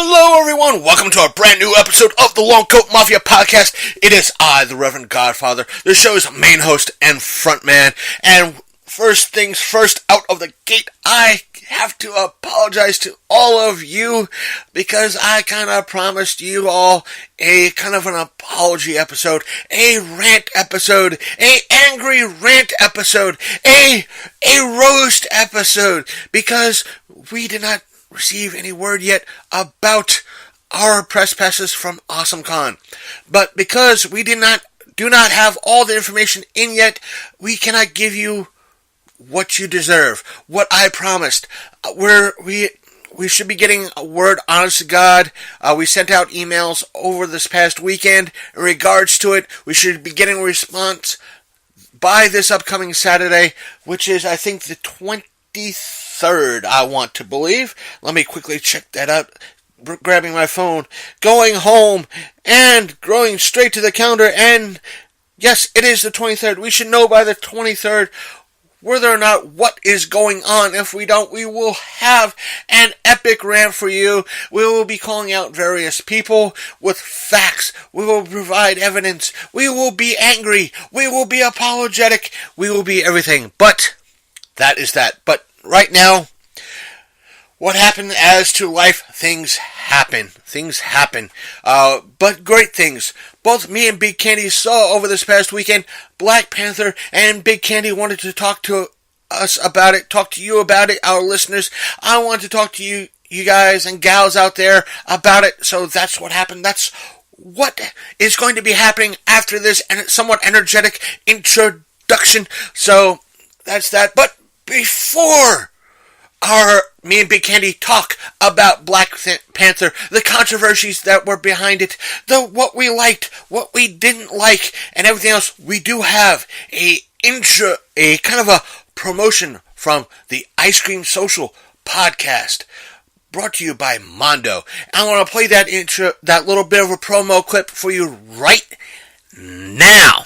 Hello everyone, welcome to a brand new episode of the Long Coat Mafia Podcast. It is I, the Reverend Godfather, the show's main host and frontman. And first things first, out of the gate, I have to apologize to all of you because I kind of promised you all a kind of an apology episode, a rant episode, a angry rant episode, a roast episode, because we did not receive any word yet about our press passes from AwesomeCon. But because we do not have all the information in yet, we cannot give you what you deserve, what I promised. We should be getting a word, honest to God. We sent out emails over this past weekend in regards to it. We should be getting a response by this upcoming Saturday, which is, I think, the 23rd, I want to believe. Let me quickly check that out. Grabbing my phone, going home, and going straight to the counter, and yes, it is the 23rd. We should know by the 23rd whether or not what is going on. If we don't, we will have an epic rant for you. We will be calling out various people with facts. We will provide evidence. We will be angry. We will be apologetic. We will be everything. But that is that. But right now, what happened as to life? Things happen. Things happen. But great things. Both me and Big Candy saw over this past weekend Black Panther, and Big Candy wanted to talk to us about it, talk to you about it, our listeners. I want to talk to you guys and gals out there about it. So that's what happened. That's what is going to be happening after this and somewhat energetic introduction. So that's that. But before me and Big Candy talk about Black Panther, the controversies that were behind it, what we liked, what we didn't like, and everything else, we do have a kind of a promotion from the Ice Cream Social podcast, brought to you by Mondo. I want to play that little bit of a promo clip for you right now.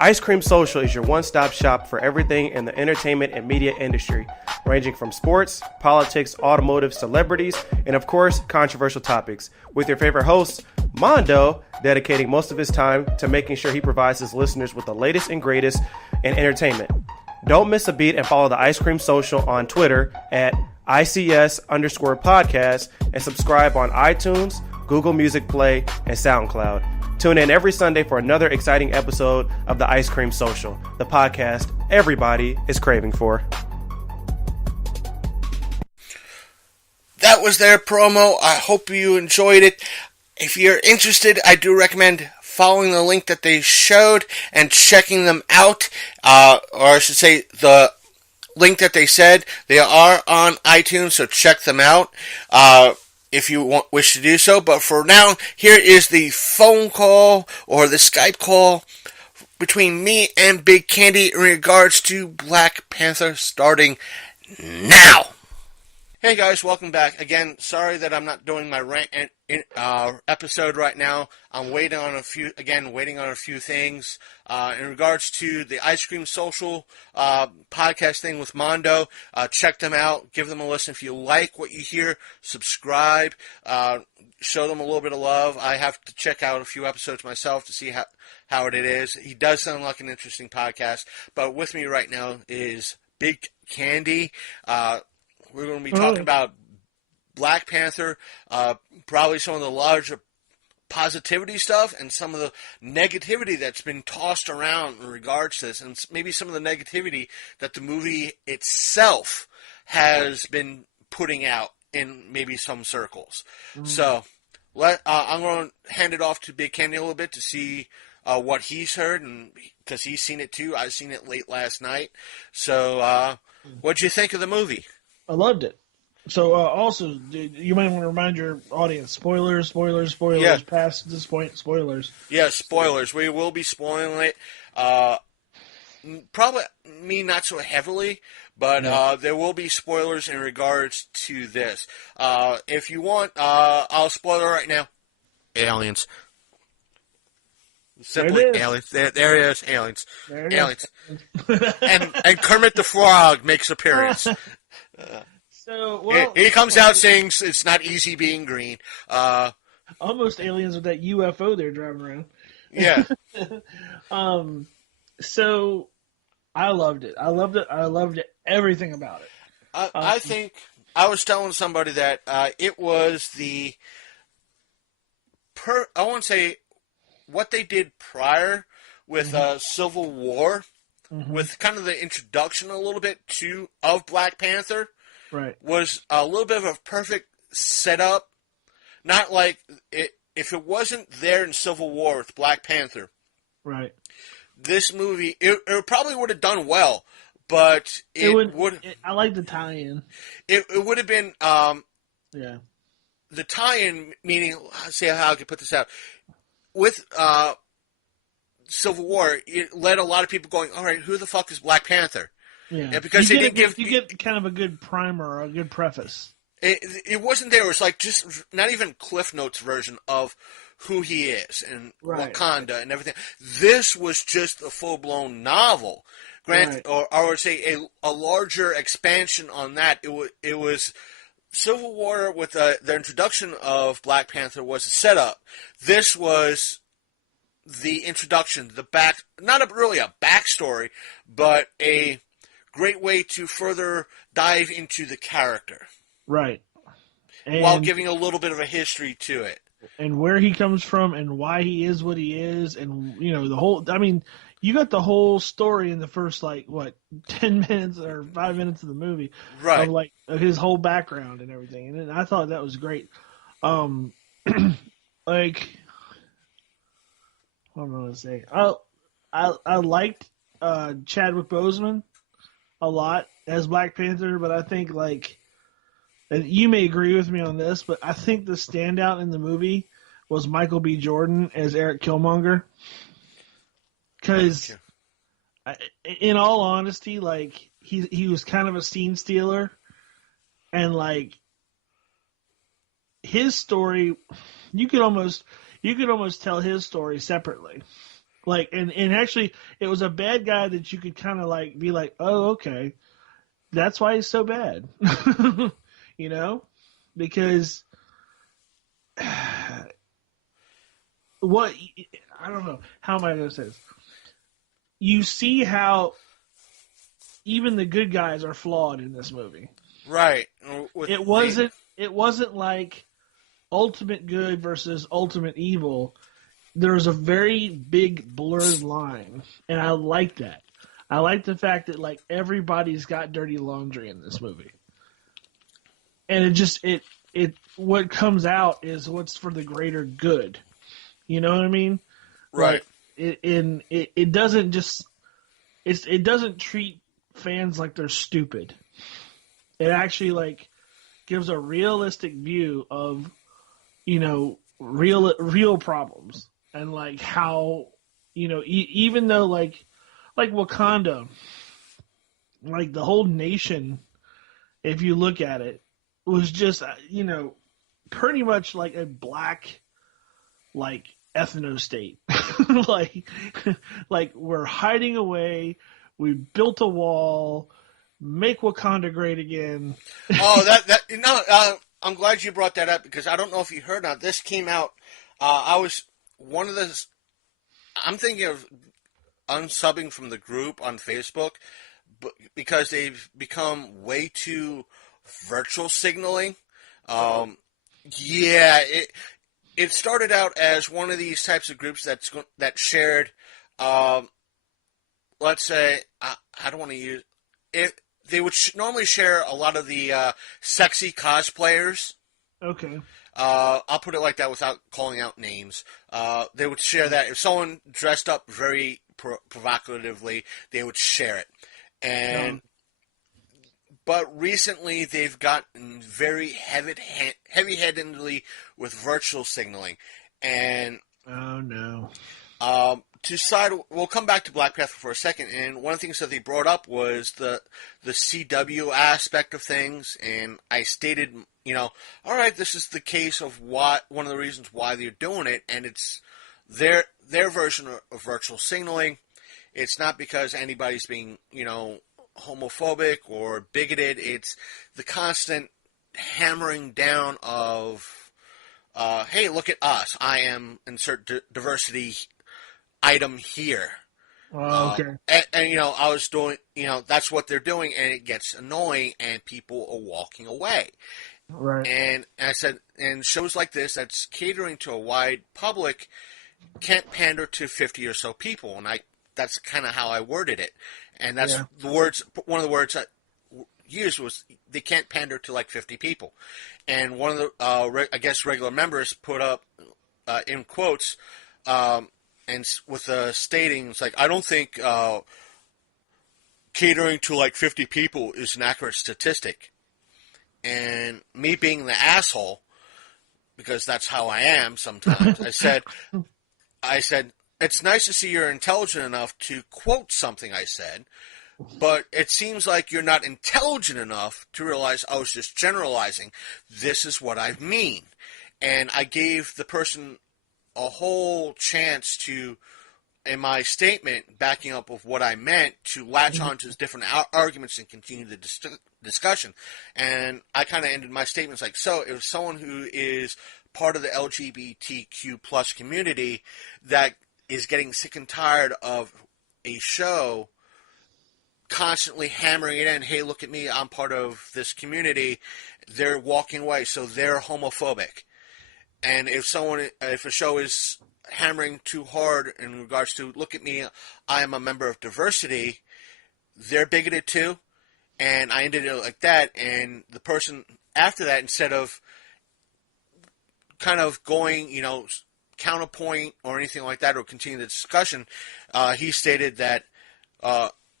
Ice Cream Social is your one-stop shop for everything in the entertainment and media industry, ranging from sports, politics, automotive, celebrities, and of course, controversial topics. With your favorite host, Mondo, dedicating most of his time to making sure he provides his listeners with the latest and greatest in entertainment. Don't miss a beat and follow the Ice Cream Social on Twitter at ICS_podcast and subscribe on iTunes, Google Music Play, and SoundCloud. Tune in every Sunday for another exciting episode of the Ice Cream Social, the podcast everybody is craving for. That was their promo. I hope you enjoyed it. If you're interested, I do recommend following the link that they showed and checking them out. Or I should say the link that they said. They are on iTunes, so check them out. If you wish to do so. But for now, here is the phone call or the Skype call between me and Big Candy in regards to Black Panther, starting now. Hey guys, welcome back. Again, sorry that I'm not doing my rant episode right now. I'm waiting on a few things. In regards to the Ice Cream Social podcast thing with Mondo, check them out. Give them a listen. If you like what you hear, subscribe. Show them a little bit of love. I have to check out a few episodes myself to see how it is. He does sound like an interesting podcast. But with me right now is Big Candy. We're going to be talking about Black Panther, probably some of the larger positivity stuff and some of the negativity that's been tossed around in regards to this, and maybe some of the negativity that the movie itself has been putting out in maybe some circles. So I'm going to hand it off to Big Candy a little bit to see what he's heard, and because he's seen it too. I've seen it late last night. So what'd you think of the movie? I loved it. So, also, you might want to remind your audience, spoilers, yeah. Past this point, spoilers. Yeah, spoilers. We will be spoiling it. Probably me not so heavily, but there will be spoilers in regards to this. If you want, I'll spoil it right now. Aliens. Simply aliens. There it is, aliens. Aliens. and Kermit the Frog makes appearance. So, well, he comes out saying it's not easy being green. Almost aliens with that UFO they're driving around. Yeah. So I loved it. I loved it. I loved everything about it. I think I was telling somebody that it was I won't say what they did prior with Civil War, with kind of the introduction a little bit of Black Panther, Right. was a little bit of a perfect setup. Not like if it wasn't there in Civil War with Black Panther, Right. this movie it probably would have done well, but it would. I like the tie-in. It would have been Yeah. the tie-in, meaning, see how I could put this out, with Civil War, it led a lot of people going, all right, who the fuck is Black Panther? Yeah. And because you get kind of a good primer or a good preface. It wasn't there. It was like just not even Cliff Notes version of who he is and Wakanda and everything. This was just a full-blown novel. Granted, or I would say a larger expansion on that. It was Civil War with the introduction of Black Panther was a setup. This was the introduction, not really a backstory, but a great way to further dive into the character. Right. While giving a little bit of a history to it. And where he comes from and why he is what he is. And, the whole, you got the whole story in the first, 10 minutes or 5 minutes of the movie. Right. Of his whole background and everything. And I thought that was great. What am I going to say? I liked Chadwick Boseman a lot as Black Panther, but I think, and you may agree with me on this, but I think the standout in the movie was Michael B. Jordan as Eric Killmonger. Because, in all honesty, he was kind of a scene stealer, and his story, you could almost tell his story separately. And actually, it was a bad guy that you could kind of be like, oh, okay, that's why he's so bad. Because I don't know, how am I going to say this? You see how even the good guys are flawed in this movie. Right. It wasn't like ultimate good versus ultimate evil. There was a very big blurred line, and I like that. I like the fact that everybody's got dirty laundry in this movie. And what comes out is what's for the greater good. You know what I mean? Right. It doesn't just it doesn't treat fans like they're stupid. It actually gives a realistic view of real problems and how even though like Wakanda, the whole nation, if you look at it, was just pretty much like a black ethno state. We're hiding away, we built a wall, make Wakanda great again. I'm glad you brought that up, because I don't know if you heard now, this came out, I'm thinking of unsubbing from the group on Facebook, because they've become way too virtual signaling. It started out as one of these types of groups that shared, let's say, I don't want to use it. They would normally share a lot of the sexy cosplayers. Okay. I'll put it like that without calling out names. They would share that. If someone dressed up very provocatively, they would share it. But recently, they've gotten very heavy-handedly with virtual signaling, and oh no. We'll come back to Black Panther for a second, and one of the things that they brought up was the CW aspect of things, and I stated, all right, this is the case of one of the reasons why they're doing it, and it's their version of virtual signaling. It's not because anybody's being, homophobic or bigoted. It's the constant hammering down of, hey, look at us. I am insert diversity item here. Oh, okay. And I was doing, that's what they're doing, and it gets annoying, and people are walking away. Right. And I said, and shows like this that's catering to a wide public can't pander to 50 or so people, and that's kind of how I worded it. And that's the words. One of the words I used was they can't pander to like 50 people. And one of the I guess regular members put up in quotes and with stating it's like, I don't think catering to like 50 people is an accurate statistic. And me being the asshole, because that's how I am sometimes, I said, it's nice to see you're intelligent enough to quote something I said, but it seems like you're not intelligent enough to realize I was just generalizing. This is what I mean. And I gave the person a whole chance to, in my statement, backing up of what I meant, to latch on to different arguments and continue the discussion. And I kind of ended my statements like, so if someone who is part of the LGBTQ plus community that is getting sick and tired of a show constantly hammering it in, hey, look at me, I'm part of this community, they're walking away, so they're homophobic. And if a show is hammering too hard in regards to, look at me, I am a member of diversity, they're bigoted too. And I ended it like that, and the person after that, instead of kind of going, counterpoint or anything like that, or continue the discussion, he stated that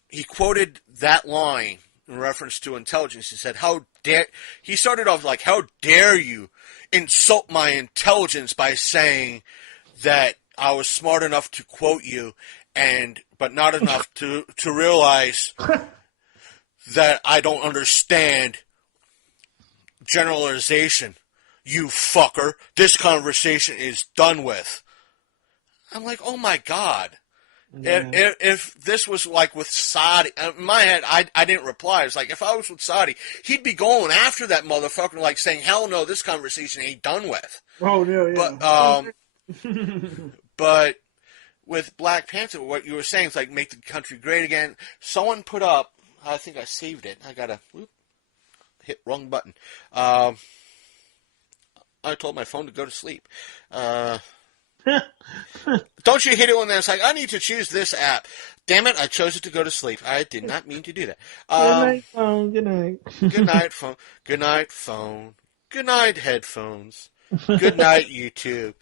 he quoted that line in reference to intelligence. He said, he started off like, how dare you insult my intelligence by saying that I was smart enough to quote you, but not enough to realize that I don't understand generalization. You fucker. This conversation is done with. I'm like, oh my God. Yeah. If this was like with Saudi, in my head, I didn't reply. It's like, if I was with Saudi, he'd be going after that motherfucker, like saying, hell no, this conversation ain't done with. Oh, yeah. But with Black Panther, what you were saying is like, make the country great again. Someone put up, I think I saved it. I gotta hit wrong button. I told my phone to go to sleep. Don't you hit it when there's like, I need to choose this app. Damn it, I chose it to go to sleep. I did not mean to do that. Good night, phone. Good night. Good night, phone. Good night, phone. Good night, headphones. Good night, YouTube.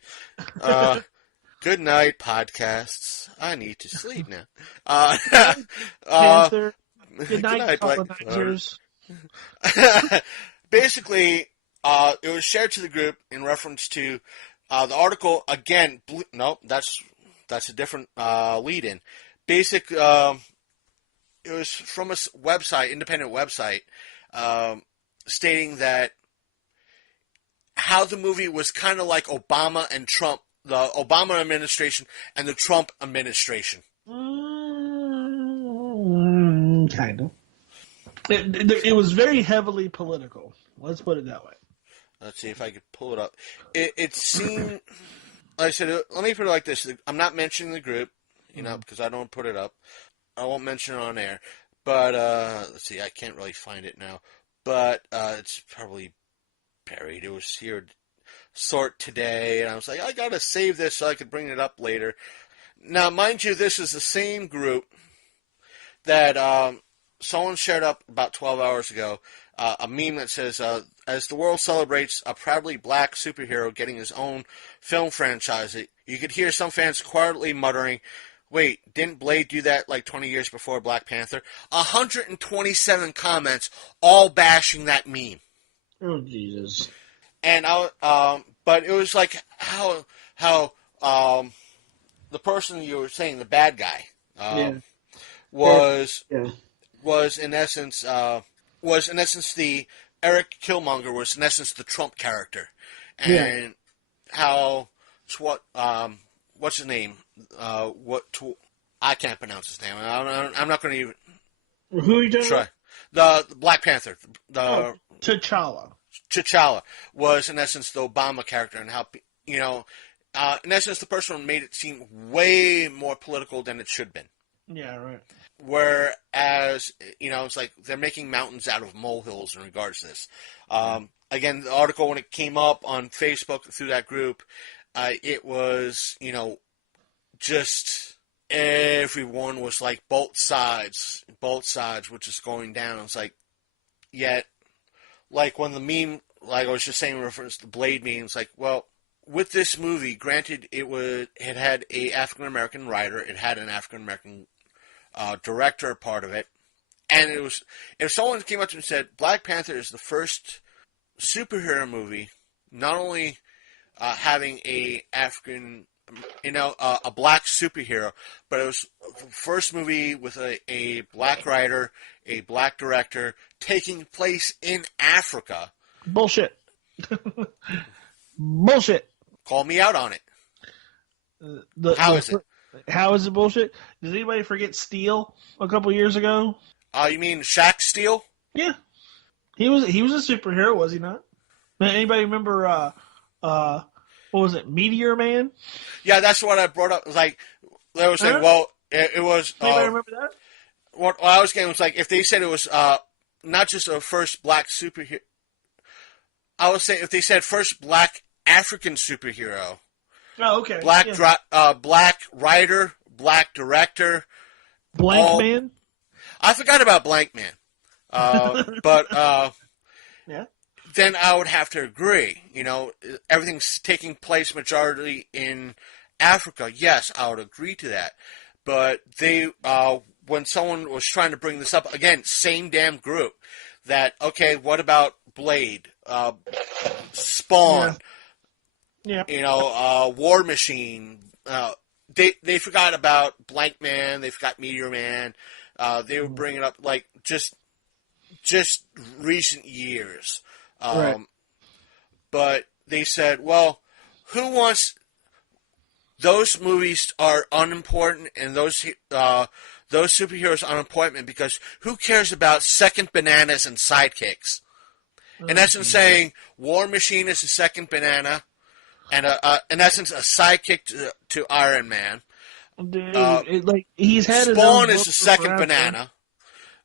Good night, podcasts. I need to sleep now. Panther. Good night, colonizers. Basically, it was shared to the group in reference to the article. Again, no, that's a different lead-in. It was from a website, independent website, stating that how the movie was kind of like Obama and Trump, the Obama administration and the Trump administration. Kind of. It was very heavily political. Let's put it that way. Let's see if I could pull it up. It seemed, like I said, let me put it like this. I'm not mentioning the group, because I don't put it up. I won't mention it on air. But, let's see, I can't really find it now. But it's probably buried. It was here sort today, and I was like, I gotta save this so I could bring it up later. Now, mind you, this is the same group that someone shared up about 12 hours ago, a meme that says, as the world celebrates a proudly black superhero getting his own film franchise, you could hear some fans quietly muttering, wait, didn't Blade do that like 20 years before Black Panther? 127 comments, all bashing that meme. Oh, Jesus. And but it was like how the person you were saying, the bad guy, was in essence the Eric Killmonger was in essence the Trump character, and what's his name? I can't pronounce his name. I'm not going to even. Who are you talking Sorry, about? the Black Panther, the T'Challa. T'Challa was in essence the Obama character, and how in essence the person made it seem way more political than it should have been. Yeah, right. Whereas, it's like they're making mountains out of molehills in regards to this. Again, the article, when it came up on Facebook through that group, it was, just everyone was like both sides were just going down. It's like, yet, like when the meme, like I was just saying in reference to the Blade meme, it's like, well, with this movie, granted, it had a African American writer, it had an African American director part of it, and it was, if someone came up to me and said Black Panther is the first superhero movie, not only having a African, a black superhero, but it was the first movie with a black writer, a black director, taking place in Africa. Bullshit. Bullshit. Call me out on it. How is it? How is it bullshit? Does anybody forget Steel a couple years ago? You mean Shaq Steele? Yeah, he was a superhero, was he not? Anybody remember? What was it, Meteor Man? Yeah, that's what I brought up. Like they were saying, well, it was. Anybody remember that? What I was getting was like if they said it was not just a first black superhero. I would say if they said first black African superhero. Oh, okay. Black black writer, black director. Blank Man? I forgot about Blank Man. But yeah. Then I would have to agree. Everything's taking place majority in Africa. Yes, I would agree to that. But they, when someone was trying to bring this up, again, same damn group, that, okay, what about Blade? Spawn? Yeah. Yeah. War Machine. They forgot about Blank Man. They forgot Meteor Man. They were bringing up like just recent years. Right. But they said, well, who wants? Those movies are unimportant, and those superheroes are unimportant because who cares about second bananas and sidekicks? In essence, saying War Machine is the second banana. And in essence, a sidekick to Iron Man. Dude, he's had Spawn his is the second forever. banana.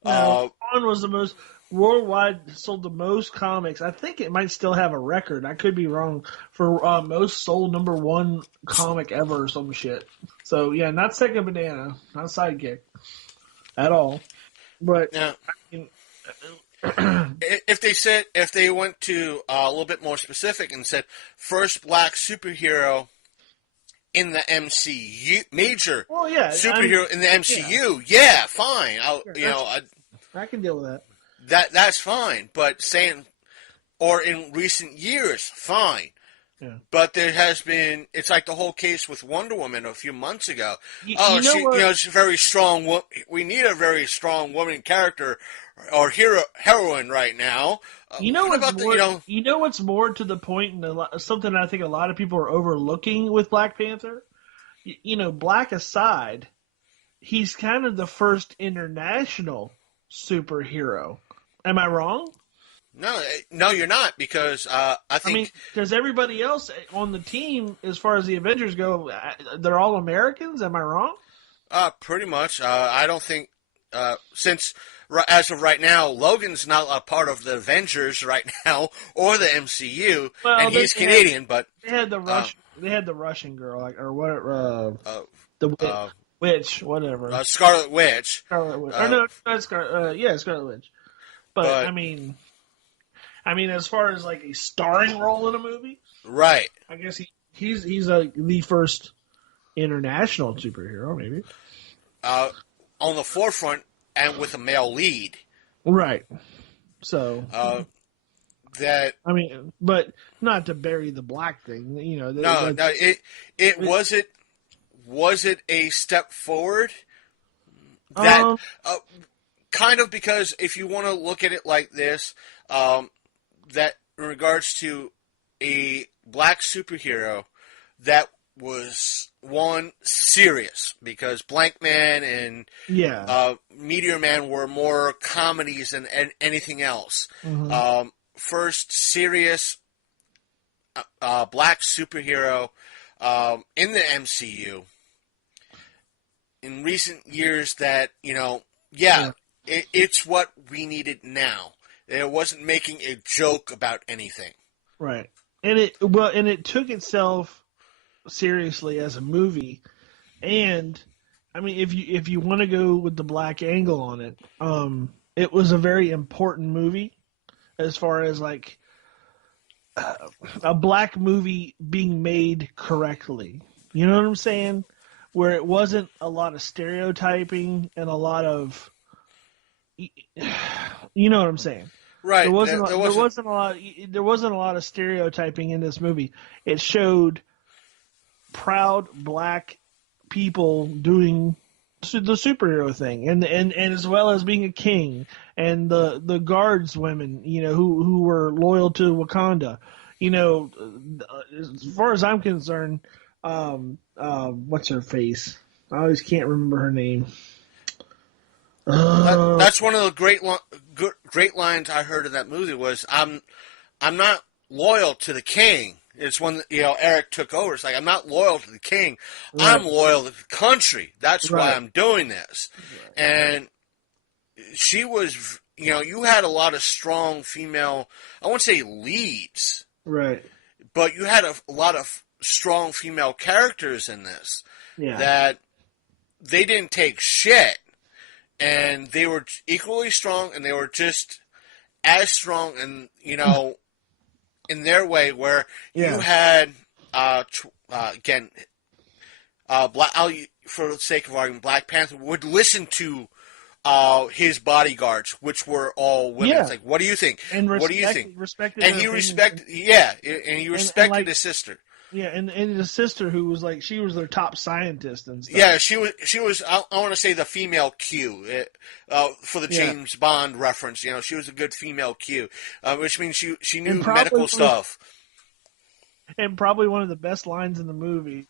No, Spawn was the most worldwide, sold the most comics. I think it might still have a record. I could be wrong for most sold #1 comic ever or some shit. So yeah, not second banana, not sidekick at all. But Yeah. I mean, If they went to a little bit more specific and said first black superhero in the MCU, major superhero in the MCU, yeah fine. I can deal with that. That's fine. But saying, or in recent years, fine. Yeah. But there has been, it's like the whole case with Wonder Woman a few months ago. She's very strong. We need a very strong woman character or heroine right now. What's more to the point, and something I think a lot of people are overlooking with Black Panther? Black aside, he's kind of the first international superhero. Am I wrong? No, you're not, because I think... because everybody else on the team, as far as the Avengers go, they're all Americans? Am I wrong? Pretty much. I don't think... since, as of right now, Logan's not a part of the Avengers right now, or the MCU, and he's Canadian, but... They had the Russian girl, or what... the witch, whatever. Scarlet Witch. Scarlet Witch. Not Scarlet... Scarlet Witch. But I mean, as far as like a starring role in a movie, right? I guess he's the first international superhero, maybe. On the forefront and with a male lead, right? So but not to bury the black thing, No. Was it a step forward? That kind of, because if you want to look at it like this, that in regards to a black superhero that was one serious because Blank Man and Meteor Man were more comedies than anything else. Mm-hmm. First serious black superhero in the MCU in recent years that, it's what we needed now. It wasn't making a joke about anything. Right. And it took itself seriously as a movie. And I mean, if you want to go with the black angle on it, it was a very important movie as far as like a black movie being made correctly. You know what I'm saying? Where it wasn't a lot of stereotyping and a lot of, you know what I'm saying? Right. There wasn't a lot of stereotyping in this movie. It showed proud black people doing the superhero thing, and as well as being a king, and the guards women, who were loyal to Wakanda. As far as I'm concerned, what's her face? I always can't remember her name. That's one of the great lines I heard in that movie was, I'm not loyal to the king. It's when Eric took over. It's like, I'm not loyal to the king. Right. I'm loyal to the country. That's why I'm doing this. Right. And she was, you had a lot of strong female, I won't say leads. Right. But you had a lot of strong female characters in this. Yeah. That they didn't take shit. And they were equally strong, and they were just as strong, and in their way. Where you had again, for the sake of argument, Black Panther would listen to his bodyguards, which were all women. Yeah. It's like, what do you think? And what do you think? And he respected his sister. Yeah, and his sister, who was like, she was their top scientist and stuff. Yeah, she was. I want to say the female Q for the James Bond reference. She was a good female Q, which means she knew medical stuff. And probably one of the best lines in the movie.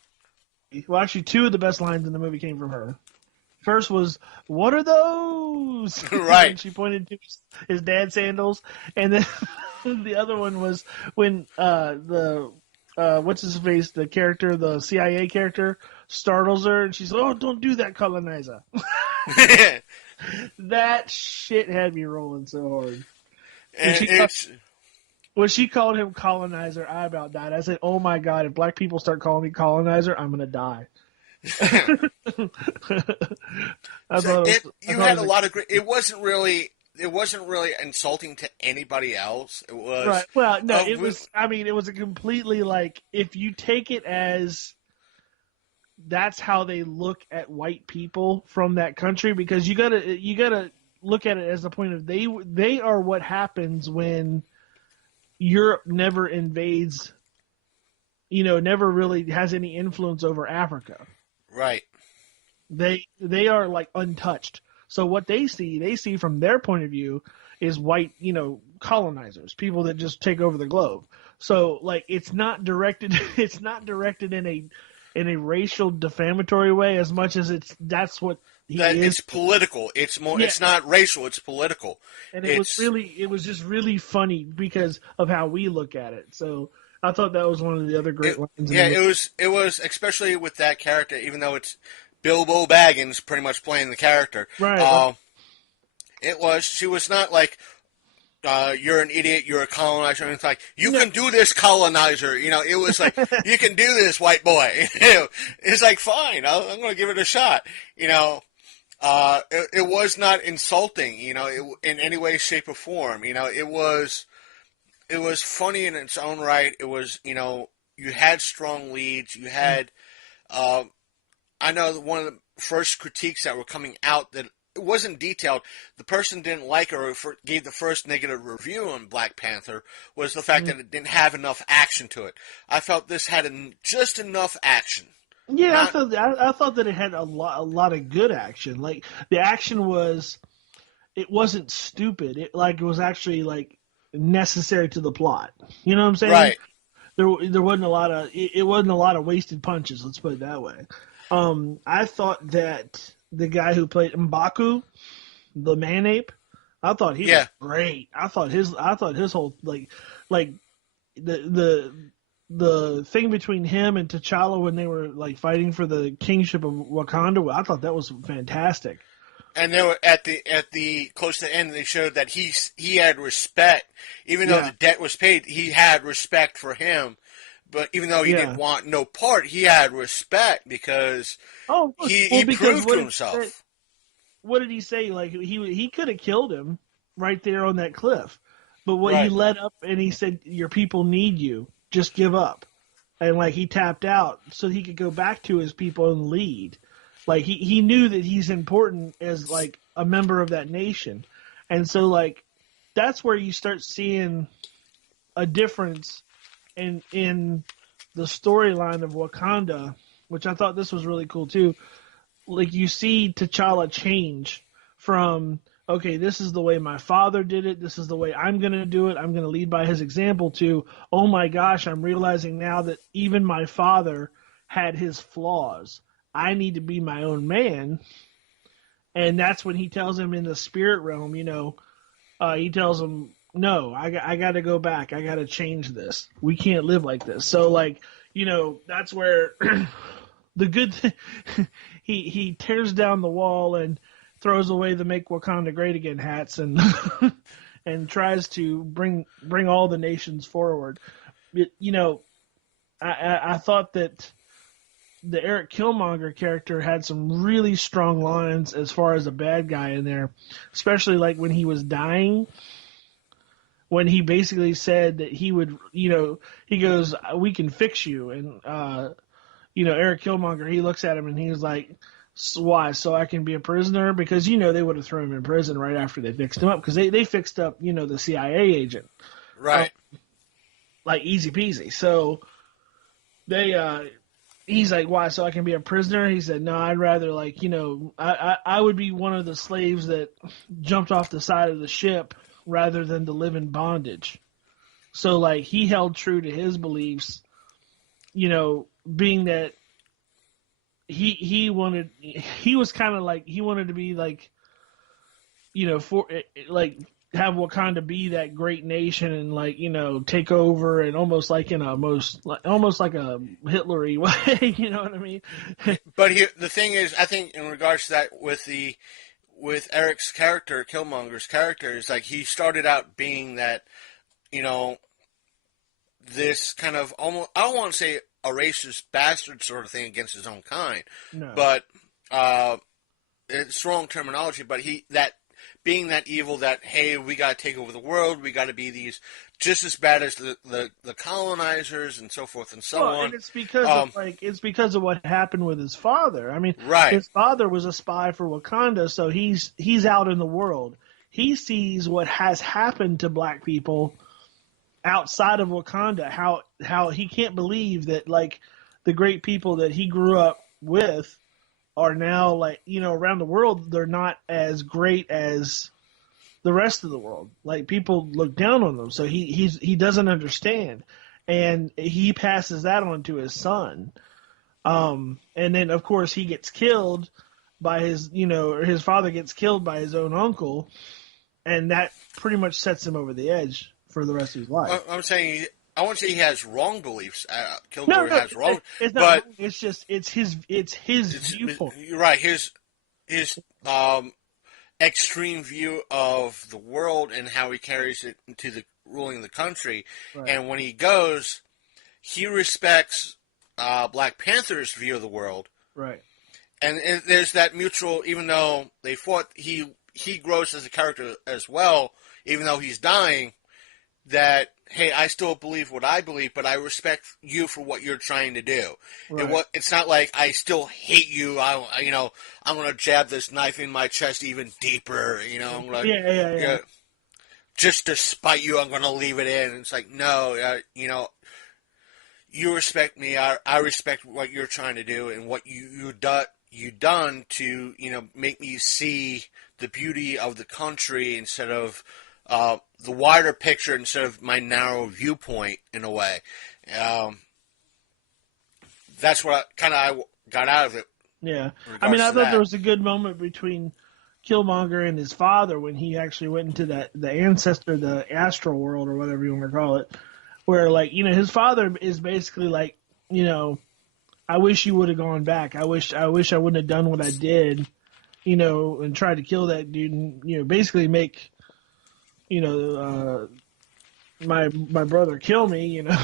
Well, actually, two of the best lines in the movie came from her. First was, "What are those?" Right. And she pointed to his dad's sandals, and then the other one was when what's his face? The character, the CIA character, startles her, and she's like, "Oh, don't do that, colonizer." That shit had me rolling so hard. When she called him colonizer, I about died. I said, "Oh my god, if black people start calling me colonizer, I'm gonna die." You had a lot of great. It wasn't really insulting to anybody else. It was right. Well, no, it was. I mean, it was a completely like, if you take it as that's how they look at white people from that country, because you gotta look at it as the point of they are what happens when Europe never invades. Never really has any influence over Africa. Right. They are like untouched. So what they see from their point of view is white, colonizers, people that just take over the globe. So like it's not directed in a racial defamatory way as much as that's what he is. It's political. It's more. Yeah. It's not racial. It's political. And it was just really funny because of how we look at it. So I thought that was one of the other great lines. Yeah, it was especially with that character, even though it's Bilbo Baggins pretty much playing the character. Right. She was not like, you're an idiot, you're a colonizer, and it's like, you can do this, colonizer. It was like, you can do this, white boy. It's like, fine, I'm going to give it a shot. It was not insulting, in any way, shape, or form. It was funny in its own right. It was, you had strong leads. You had, I know one of the first critiques that were coming out that it wasn't detailed. The person didn't like her or gave the first negative review on Black Panther was the fact that it didn't have enough action to it. I felt this had just enough action. Yeah, I thought that it had a lot of good action. Like the action it wasn't stupid. It was actually like necessary to the plot. You know what I'm saying? Right. there wasn't a lot of it wasn't a lot of wasted punches. Let's put it that way. I thought that the guy who played M'Baku, the man ape, I thought he was great. I thought his whole like the thing between him and T'Challa when they were like fighting for the kingship of Wakanda, I thought that was fantastic. And they were at the close to the end. They showed that he had respect, even though the debt was paid. He had respect for him, but even though he didn't want no part, he had respect because he proved to himself. What did he say? Like he could have killed him right there on that cliff, but he let up and he said, "Your people need you. Just give up." And like he tapped out so he could go back to his people and lead. Like he knew that he's important as like a member of that nation. And so like that's where you start seeing a difference in the storyline of Wakanda, which I thought this was really cool too. Like you see T'Challa change from, okay, this is the way my father did it, this is the way I'm going to do it, I'm going to lead by his example, to, oh my gosh, I'm realizing now that even my father had his flaws. I need to be my own man. And that's when he tells him in the spirit realm, he tells him, no, I got to go back. I got to change this. We can't live like this. So, like, that's where the good thing, he tears down the wall and throws away the Make Wakanda Great Again hats and and tries to bring all the nations forward. I thought that the Eric Killmonger character had some really strong lines as far as a bad guy in there, especially like when he was dying, when he basically said that he would, he goes, "We can fix you." And, Eric Killmonger, he looks at him and he's like, "Why? So I can be a prisoner?" Because, they would have thrown him in prison right after they fixed him up, because they fixed up, the CIA agent. Right. Like easy peasy. So he's like, "Why? So I can be a prisoner?" He said, "No, I'd rather I would be one of the slaves that jumped off the side of the ship rather than to live in bondage." So like he held true to his beliefs, being that he was kind of like, he wanted to be like, for like have Wakanda be that great nation and take over, and almost like in almost like a Hitlery way, you know what I mean? But the thing is, I think in regards to that, with Eric's character, Killmonger's character, is like he started out being that, this kind of almost, I don't want to say a racist bastard sort of thing against his own kind, No. but it's wrong terminology, but being that evil that, hey, we got to take over the world, we got to be these just as bad as the colonizers and so forth and so on. And it's because of what happened with his father. I mean, right. His father was a spy for Wakanda, so he's out in the world. He sees what has happened to black people outside of Wakanda, how he can't believe that the great people that he grew up with are now around the world, they're not as great as the rest of the world. Like, people look down on them, so he doesn't understand, and he passes that on to his son. And then of course he gets killed by his father gets killed by his own uncle, and that pretty much sets him over the edge for the rest of his life. I'm saying, I won't say he has wrong beliefs. Killmonger has wrong, it's not but wrong. It's just it's his viewpoint. You're right. His extreme view of the world and how he carries it into the ruling the country. Right. And when he goes, he respects Black Panther's view of the world. Right. And there's that mutual. Even though they fought, he grows as a character as well. Even though he's dying, that, hey, I still believe what I believe, but I respect you for what you're trying to do. Right. It's not like I still hate you. I'm going to jab this knife in my chest even deeper. I'm like, yeah. Just to spite you, I'm going to leave it in. It's like, no, you respect me. I respect what you're trying to do and what you done to make me see the beauty of the country instead of the wider picture, instead of my narrow viewpoint, in a way. Um, that's what I got out of it. Yeah. In I mean, regards I to thought that. there was a good moment between Killmonger and his father when he actually went into the ancestor, the astral world or whatever you want to call it, where like, you know, his father is basically like, you know, I wish you would have gone back. I wish I wouldn't have done what I did, you know, and tried to kill that dude and, you know, basically make, you know, my brother kill me, you know.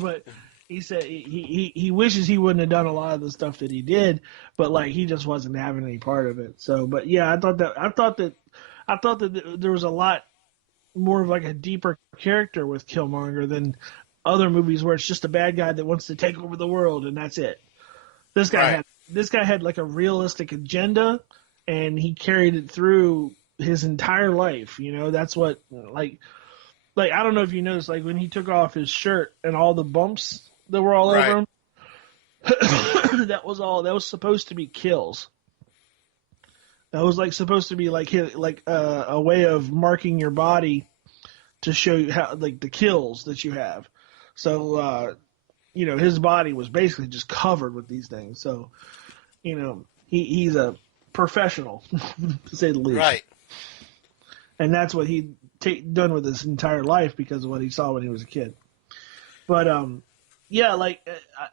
But he said he wishes he wouldn't have done a lot of the stuff that he did, but like he just wasn't having any part of it. So, but yeah, I thought that there was a lot more of like a deeper character with Killmonger than other movies where it's just a bad guy that wants to take over the world and that's it. Right. This guy had like a realistic agenda and he carried it through his entire life. You know, that's what like I don't know if you noticed, like when he took off his shirt and all the bumps that were all Right. over him, that was supposed to be kills. That was like supposed to be like a way of marking your body to show you how like the kills that you have. So you know his body was basically just covered with these things. So you know he's a professional to say the least. Right. And that's what he done with his entire life because of what he saw when he was a kid. But yeah, like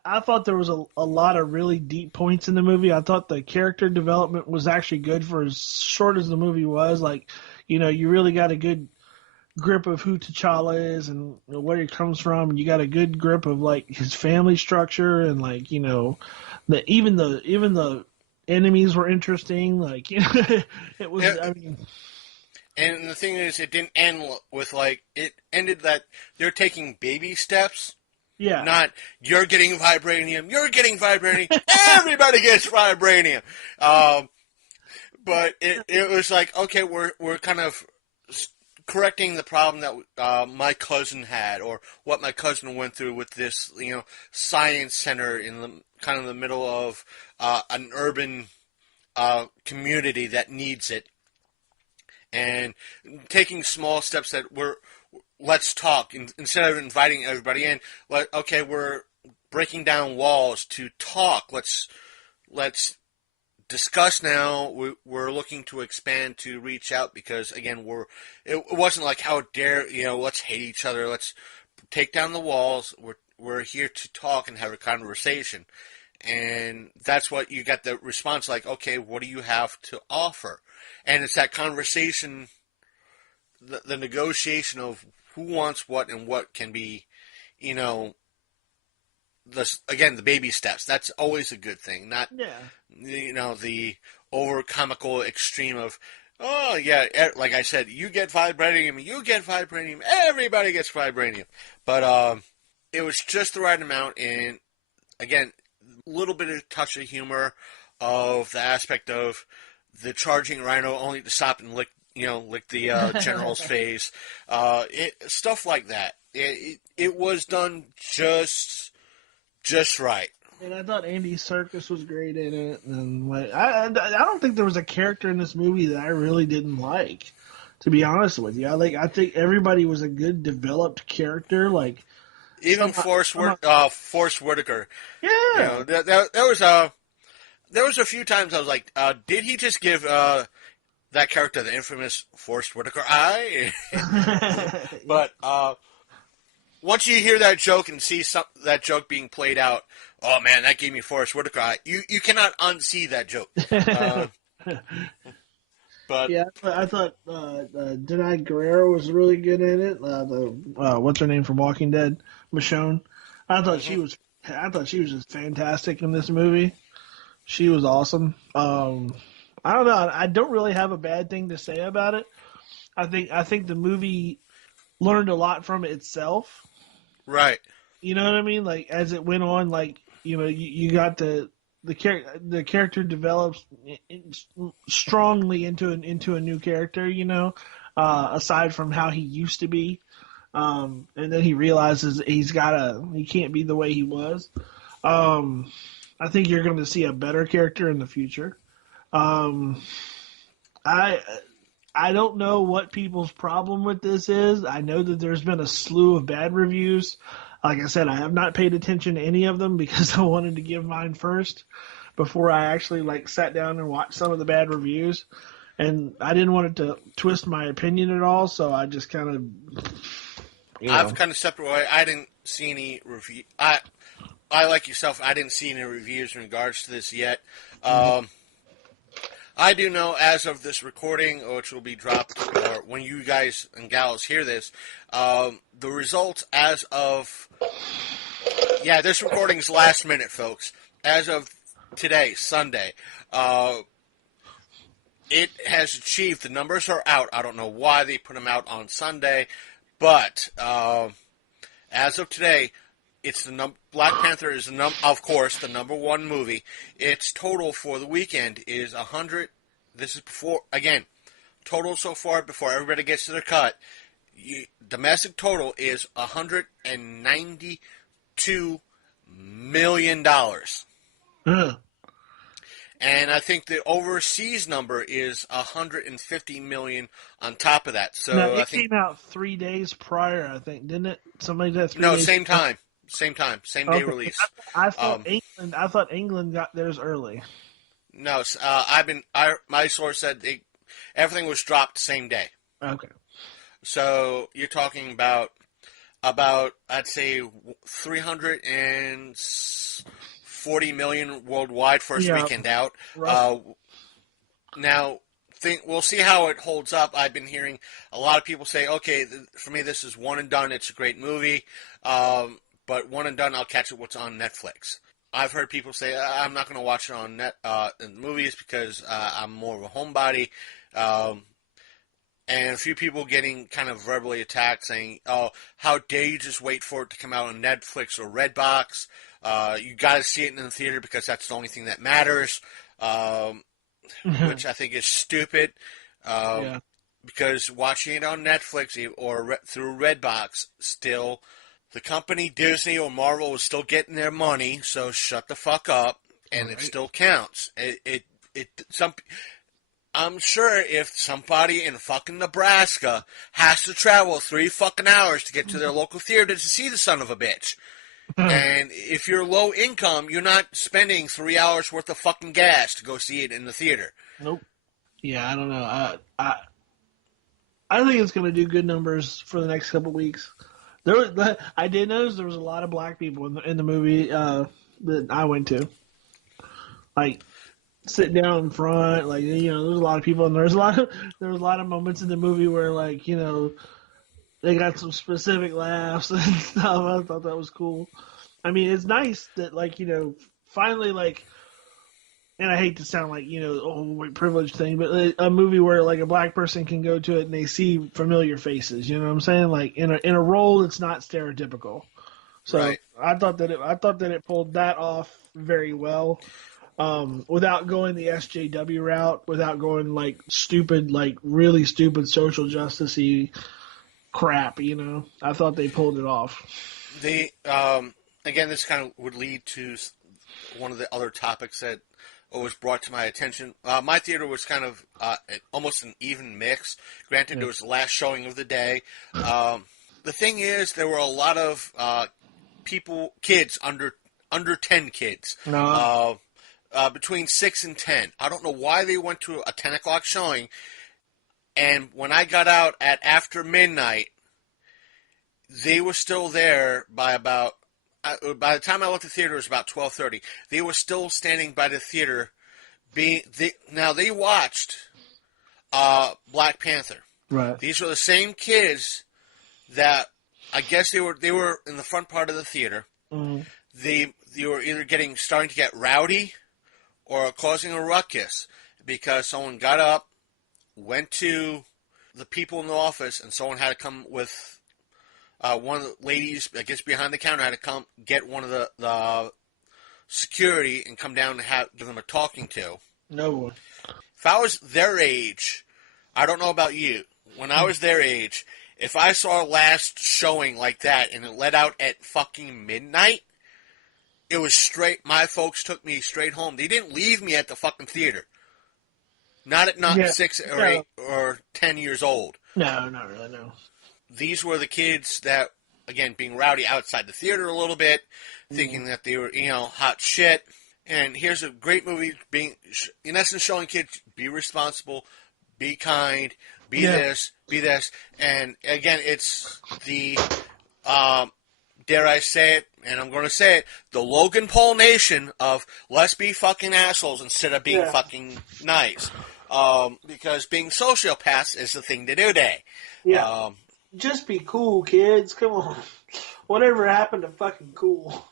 I thought there was a lot of really deep points in the movie. I thought the character development was actually good for as short as the movie was. Like, you know, you really got a good grip of who T'Challa is and where he comes from. You got a good grip of like his family structure and like, you know, even the enemies were interesting. Like, you know, it was. Yeah. I mean. And the thing is, it didn't end with like it ended that they're taking baby steps. Yeah. Not you're getting vibranium, you're getting vibranium, everybody gets vibranium. But it was like, okay, we're kind of correcting the problem that my cousin had, or what my cousin went through with this, you know, science center in the kind of the middle of an urban community that needs it. And taking small steps that let's talk instead of inviting everybody in. Okay, we're breaking down walls to talk. Let's discuss now. We're looking to expand to reach out because again it wasn't like how dare let's hate each other. Let's take down the walls. We're here to talk and have a conversation. And that's what you got the response like, okay, what do you have to offer? And it's that conversation, the negotiation of who wants what and what can be, the baby steps. That's always a good thing. Not, the over comical extreme of, oh yeah, like I said, you get vibranium, everybody gets vibranium. But it was just the right amount, and again, a little bit of touch of humor of the aspect of the charging rhino only to stop and lick the general's face. Stuff like that. It was done just right. And I thought Andy Serkis was great in it, and like I don't think there was a character in this movie that I really didn't like. To be honest with you, I think everybody was a good developed character. Like even Forrest Whitaker. Yeah, there was a few times I was like, did he just give that character the infamous Forrest Whitaker eye? But once you hear that joke and see that joke being played out, oh man, that gave me Forrest Whitaker eye. You cannot unsee that joke. But yeah, I thought Denai Guerrero was really good in it. What's her name from Walking Dead, Michonne. I thought she was just fantastic in this movie. She was awesome. I don't know. I don't really have a bad thing to say about it. I think the movie learned a lot from itself. Right. You know what I mean? Like as it went on, like you got the character develops strongly into a new character. Aside from how he used to be, and then he realizes he can't be the way he was. I think you're going to see a better character in the future. I don't know what people's problem with this is. I know that there's been a slew of bad reviews. Like I said, I have not paid attention to any of them because I wanted to give mine first before I actually sat down and watched some of the bad reviews. And I didn't want it to twist my opinion at all, so I just kind of, I've kind of stepped away. I didn't see any review. I like yourself. I didn't see any reviews in regards to this yet. I do know, as of this recording, which will be dropped, or when you guys and gals hear this, the results as of... Yeah, this recording's last minute, folks. As of today, Sunday, it has achieved... The numbers are out. I don't know why they put them out on Sunday, but as of today... It's Black Panther is of course the number one movie. Its total for the weekend is 100. This is before, again, total so far before everybody gets to their cut. Domestic total is $192 million. And I think the overseas number is 150 million on top of that. So now, I think came out 3 days prior, I think, didn't it? Somebody did 3 no, days same prior. time. Same day release. I thought England got theirs early. No, my source said everything was dropped same day. Okay. So you're talking about I'd say 340 million worldwide first weekend out. Now we'll see how it holds up. I've been hearing a lot of people say, okay, for me this is one and done. It's a great movie. But one and done, I'll catch it what's on Netflix. I've heard people say, I'm not going to watch it on in movies because I'm more of a homebody. And a few people getting kind of verbally attacked saying, oh, how dare you just wait for it to come out on Netflix or Redbox. You got to see it in the theater because that's the only thing that matters, which I think is stupid. Because watching it on Netflix or through Redbox still... The company, Disney or Marvel, is still getting their money, so shut the fuck up, and it still counts. I'm sure if somebody in fucking Nebraska has to travel 3 fucking hours to get to their local theater to see the son of a bitch, and if you're low income, you're not spending 3 hours worth of fucking gas to go see it in the theater. Nope. Yeah, I don't know. I think it's going to do good numbers for the next couple weeks. I did notice there was a lot of black people in the movie that I went to. Sitting down in front, there was a lot of people, and there was a lot of moments in the movie where they got some specific laughs and stuff. I thought that was cool. I mean, it's nice that finally and I hate to sound white privilege thing, but a movie where a black person can go to it and they see familiar faces. You know what I'm saying? In a role that's not stereotypical. So right. I thought that it pulled that off very well, without going the SJW route, without going stupid, really stupid social justice-y crap. I thought they pulled it off. Again, this kind of would lead to one of the other topics that was brought to my attention. My theater was kind of almost an even mix. Granted, it was the last showing of the day. The thing is, there were a lot of kids under 10 kids, between 6 and 10. I don't know why they went to a 10 o'clock showing, and when I got out at after midnight, they were still there by about... by the time I left the theater, it was about 12:30. They were still standing by the theater. Now, they watched Black Panther. Right. These were the same kids that I guess they were in the front part of the theater. Mm-hmm. They were either starting to get rowdy or causing a ruckus because someone got up, went to the people in the office, and someone had to come with... one of the ladies, I guess, behind the counter had to come get one of the security and come down and give them a talking to. No. If I was their age, I don't know about you, when I was their age, if I saw a last showing like that and it let out at fucking midnight, it was straight, my folks took me straight home. They didn't leave me at the fucking theater. Not Yeah. 6 or No. 8 or 10 years old. No, not really, no. These were the kids that, again, being rowdy outside the theater a little bit, thinking that they were, hot shit. And here's a great movie, being, in essence, showing kids, be responsible, be kind, be this, be this. And again, it's the, dare I say it, and I'm going to say it, the Logan Paul nation of let's be fucking assholes instead of being fucking nice. Because being sociopaths is the thing to do today. Yeah. Just be cool, kids. Come on. Whatever happened to fucking cool?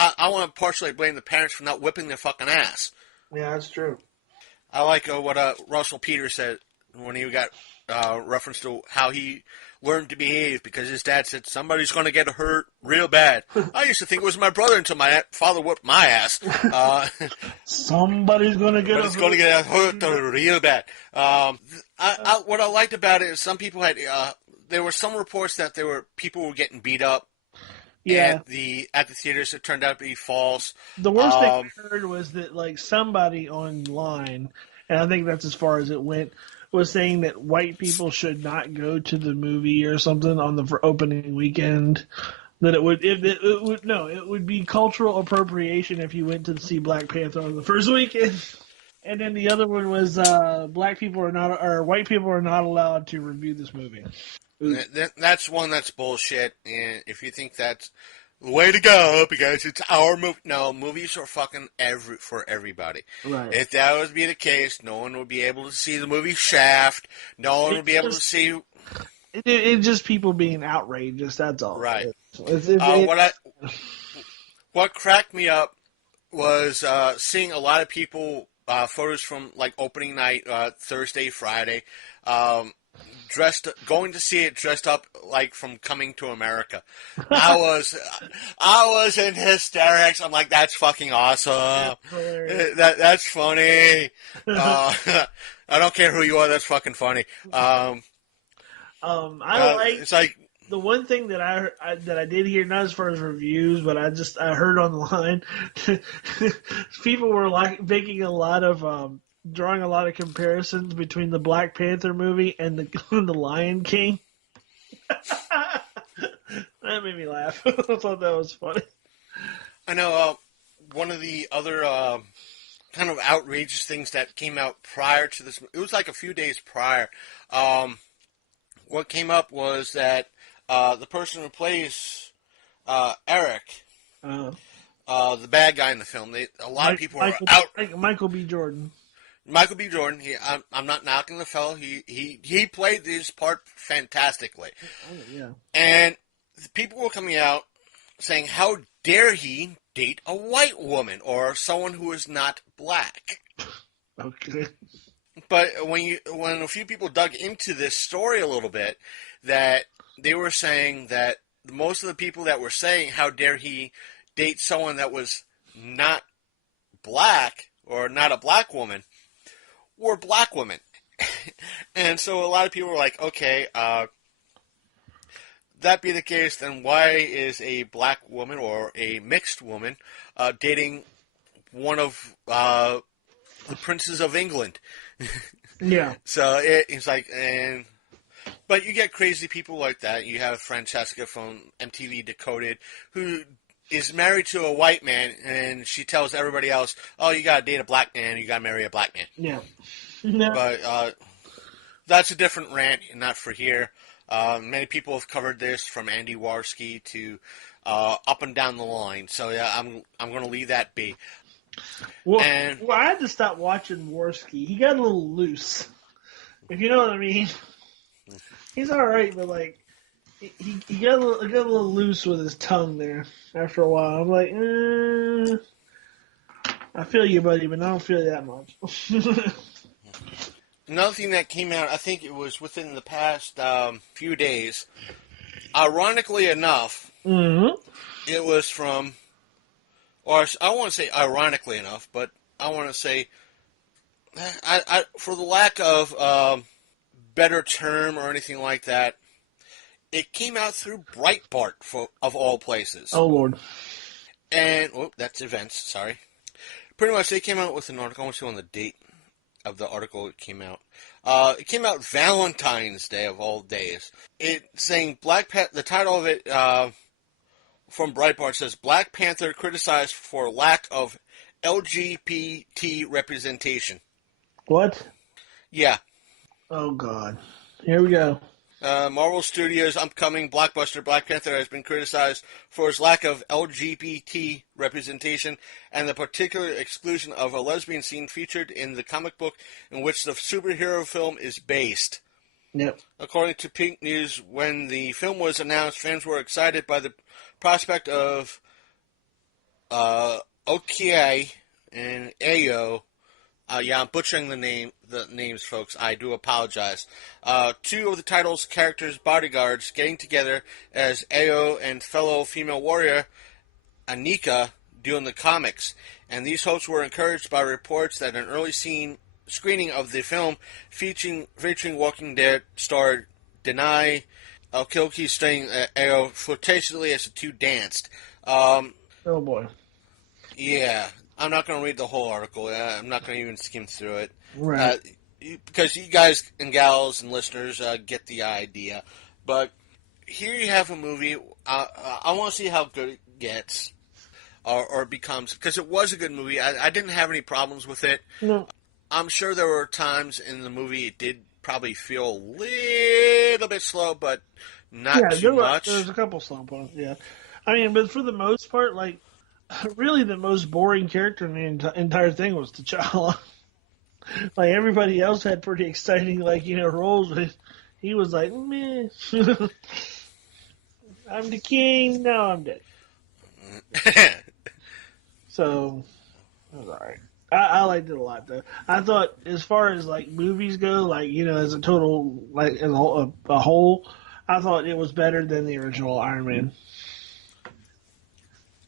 I want to partially blame the parents for not whipping their fucking ass. Yeah, that's true. I like what Russell Peters said when he got reference to how he learned to behave because his dad said somebody's going to get hurt real bad. I used to think it was my brother until my father whipped my ass. Somebody's going to get hurt. Going to get hurt real bad. What I liked about it is some people had there were some reports that people were getting beat up. Yeah. At the theaters. It turned out to be false. The worst thing I heard was that like somebody online, and I think that's as far as it went, was saying that white people should not go to the movie or something on the opening weekend. That it would be cultural appropriation if you went to see Black Panther on the first weekend. And then the other one was white people are not allowed to review this movie. That's one that's bullshit. And if you think that's the way to go, because it's our movie. No, movies are fucking for everybody. Right. If that would be the case, no one would be able to see the movie Shaft. No one would be able to see. It's just people being outrageous. That's all. Right. What cracked me up was seeing a lot of people photos from like opening night Thursday, Friday. Going to see it dressed up like from Coming to America. I was in hysterics. I'm like, that's fucking awesome. That's funny. I don't care who you are. That's fucking funny. It's like the one thing that I did hear, not as far as reviews, but I heard online, people were like making a lot of drawing a lot of comparisons between the Black Panther movie and the Lion King. That made me laugh. I thought that was funny. I know one of the other kind of outrageous things that came out prior to this, it was like a few days prior. What came up was that the person who plays Eric, the bad guy in the film, a lot of people are out. Michael B. Jordan. Michael B. Jordan. I'm not knocking the fellow. He played his part fantastically. Oh, yeah. And people were coming out saying, "How dare he date a white woman or someone who is not black?" Okay. But when a few people dug into this story a little bit, that they were saying that most of the people that were saying, "How dare he date someone that was not black or not a black woman," were black women. And so a lot of people were like, okay, that be the case, then why is a black woman or a mixed woman dating one of the princes of England? Yeah. So it's like, but you get crazy people like that. You have Francesca from MTV Decoded, who is married to a white man, and she tells everybody else, "Oh, you gotta date a black man, you gotta marry a black man." Yeah. No. But that's a different rant, not for here. Many people have covered this, from Andy Warski to up and down the line. So yeah, I'm going to leave that be. Well, I had to stop watching Warski. He got a little loose, if you know what I mean. He's all right, but like he got a little loose with his tongue there after a while. I'm like, I feel you, buddy, but I don't feel you that much. Another thing that came out, I think it was within the past few days, ironically enough, it was from, or I want to say ironically enough, but I want to say, I for the lack of better term or anything like that, it came out through Breitbart, of all places. Oh, Lord. And, that's events, sorry. Pretty much they came out with an article, I want to see on the date. of the article that came out. It came out Valentine's Day of all days. It's saying the title of it from Breitbart says Black Panther criticized for lack of LGBT representation. What? Yeah. Oh God. Here we go. Marvel Studios' upcoming blockbuster Black Panther has been criticized for its lack of LGBT representation and the particular exclusion of a lesbian scene featured in the comic book in which the superhero film is based. Yep. According to Pink News, when the film was announced, fans were excited by the prospect of Oki and Ayo. Yeah, I'm butchering the names, folks. I do apologize. Two of the title's characters' bodyguards getting together as Ayo and fellow female warrior Anika do in the comics. And these hopes were encouraged by reports that an early screening of the film featuring Walking Dead star Denai Alkilki studying Ayo flirtatiously as the two danced. Oh boy. Yeah. I'm not going to read the whole article. I'm not going to even skim through it. Right. Because you guys and gals and listeners get the idea. But here you have a movie. I want to see how good it gets or becomes. Because it was a good movie. I didn't have any problems with it. No. I'm sure there were times in the movie it did probably feel a little bit slow, but not too much. There's a couple slow points, yeah. I mean, but for the most part, like, really, the most boring character in the entire thing was T'Challa. Like, everybody else had pretty exciting, roles, but he was like, meh. I'm the king, now I'm dead. So, it was alright. I liked it a lot, though. I thought, as far as, movies go, as a total, as a whole, I thought it was better than the original Iron Man.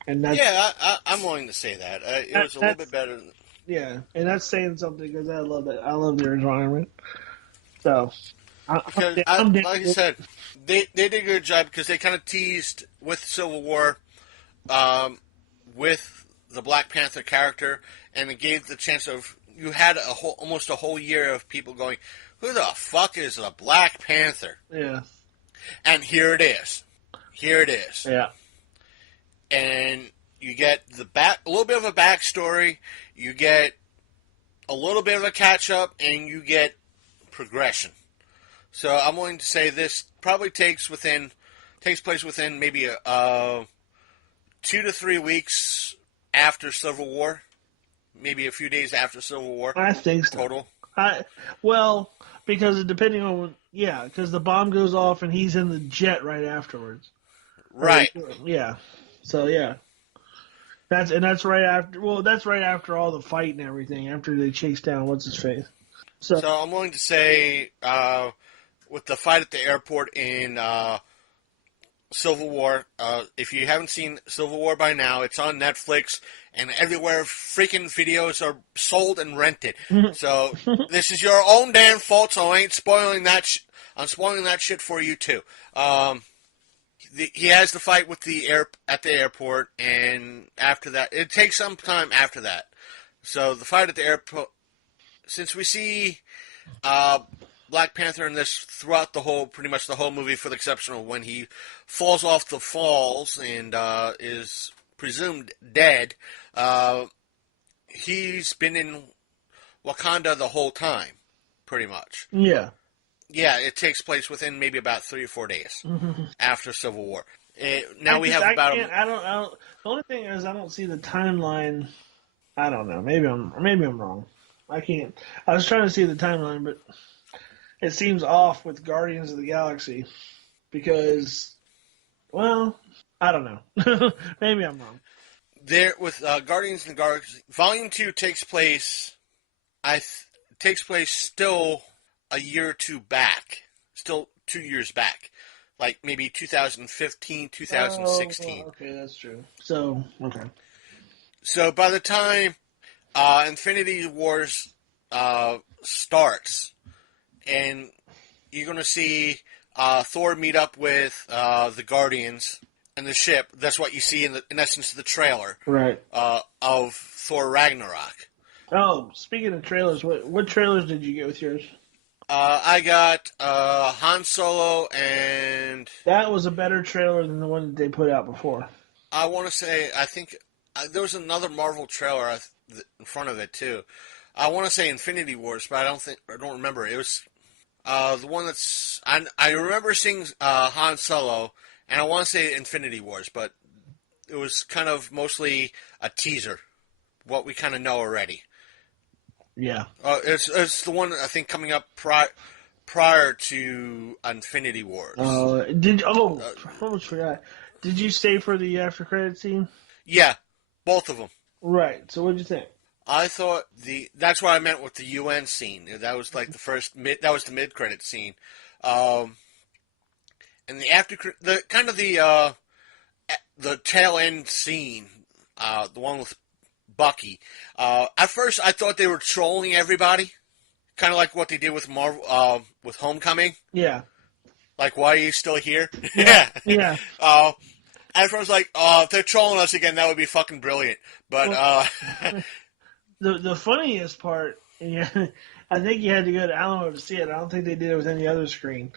And I'm willing to say that. It was a little bit better. Yeah, and that's saying something because I love it. I love the original Iron Man. So, like I said, they did a good job because they kind of teased with Civil War, with the Black Panther character, and it gave the chance of you had almost a whole year of people going, "Who the fuck is the Black Panther?" Yeah, and here it is. Yeah. And you get a little bit of a backstory, you get a little bit of a catch-up, and you get progression. So I'm willing to say this probably takes place within maybe 2 to 3 weeks after Civil War, maybe a few days after Civil War. I think so. Total. Because depending on because the bomb goes off and he's in the jet right afterwards. Right. Yeah. So yeah, that's right after. Well, that's right after all the fight and everything. After they chase down what's his face. So I'm willing to say, with the fight at the airport in Civil War, if you haven't seen Civil War by now, it's on Netflix and everywhere. Freaking videos are sold and rented. So this is your own damn fault. So I ain't spoiling that. I'm spoiling that shit for you too. He has the fight with at the airport, and after that, it takes some time after that. So the fight at the airport, since we see Black Panther in this throughout pretty much the whole movie, for the exception of when he falls off the falls and is presumed dead, he's been in Wakanda the whole time, pretty much. Yeah. Yeah, it takes place within maybe about 3 or 4 days after Civil War. The only thing is, I don't see the timeline. I don't know. Maybe I'm wrong. I can't. I was trying to see the timeline, but it seems off with Guardians of the Galaxy because, well, I don't know. Maybe I'm wrong. There with Guardians of the Galaxy, Volume 2 takes place. Still a year or two back, still 2 years back, like maybe 2015, 2016. Oh, okay, that's true. So, okay. So by the time Infinity Wars starts, and you're going to see Thor meet up with the Guardians and the ship. That's what you see in essence the trailer, right? Of Thor Ragnarok. Oh, speaking of trailers, what trailers did you get with yours? I got Han Solo, and That was a better trailer than the one that they put out before. I want to say I think there was another Marvel trailer in front of it too. I want to say Infinity Wars, but I don't remember. It was the one I remember seeing Han Solo, and I want to say Infinity Wars, but it was kind of mostly a teaser, what we kind of know already. Yeah. It's the one I think coming up prior to Infinity Wars. Almost forgot. Did you stay for the after credit scene? Yeah, both of them. Right. So what did you think? I thought that's what I meant with the UN scene. That was like that was the mid credit scene, and the the tail end scene, the one with Bucky. At first, I thought they were trolling everybody, kind of like what they did with Marvel with Homecoming. Yeah. Like, why are you still here? Yeah. Yeah. At first, I was like, if they're trolling us again, that would be fucking brilliant. But the funniest part, yeah, I think you had to go to Alamo to see it. I don't think they did it with any other screen.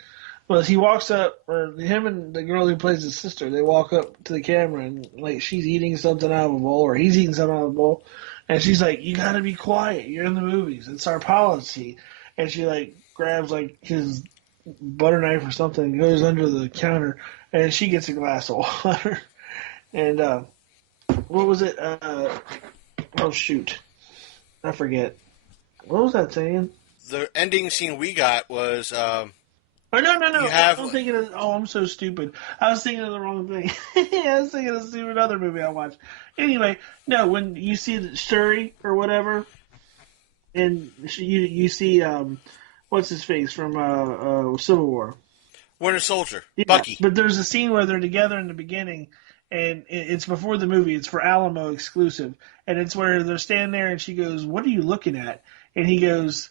Was he walks up, or him and the girl who plays his sister, they walk up to the camera and like she's eating something out of a bowl, or he's eating something out of a bowl, and she's like, "You got to be quiet. You're in the movies. It's our policy." And she like grabs like his butter knife or something, goes under the counter, and she gets a glass of water. And what was it? Oh shoot, I forget. What was that saying? the ending scene we got was. Oh, no. Have, I'm thinking of. Oh, I'm so stupid. I was thinking of the wrong thing. I was thinking of the stupid other movie I watched. Anyway, no, when you see Shuri or whatever, and you see what's his face from Civil War, Winter Soldier, yeah, Bucky. But there's a scene where they're together in the beginning, and it's before the movie. It's for Alamo exclusive, and it's where they're standing there, and she goes, "What are you looking at?" And he goes.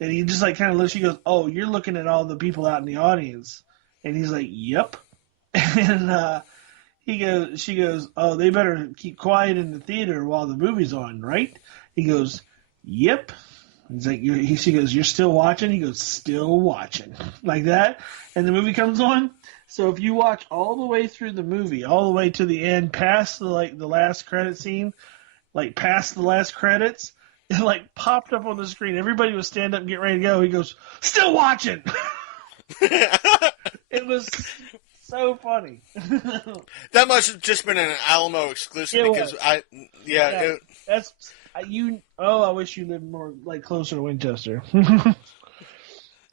And he just like kind of looks. She goes, "Oh, you're looking at all the people out in the audience," and he's like, "Yep." And she goes, "Oh, they better keep quiet in the theater while the movie's on, right?" He goes, "Yep." He's like, she goes, "You're still watching?" He goes, "Still watching," like that. And the movie comes on. So if you watch all the way through the movie, all the way to the end, past the last credit scene, like past the last credits. It like popped up on the screen. Everybody was stand up and get ready to go. He goes, "Still watching." It was so funny. That must have just been an Alamo exclusive because that's you. Oh, I wish you lived more like closer to Winchester,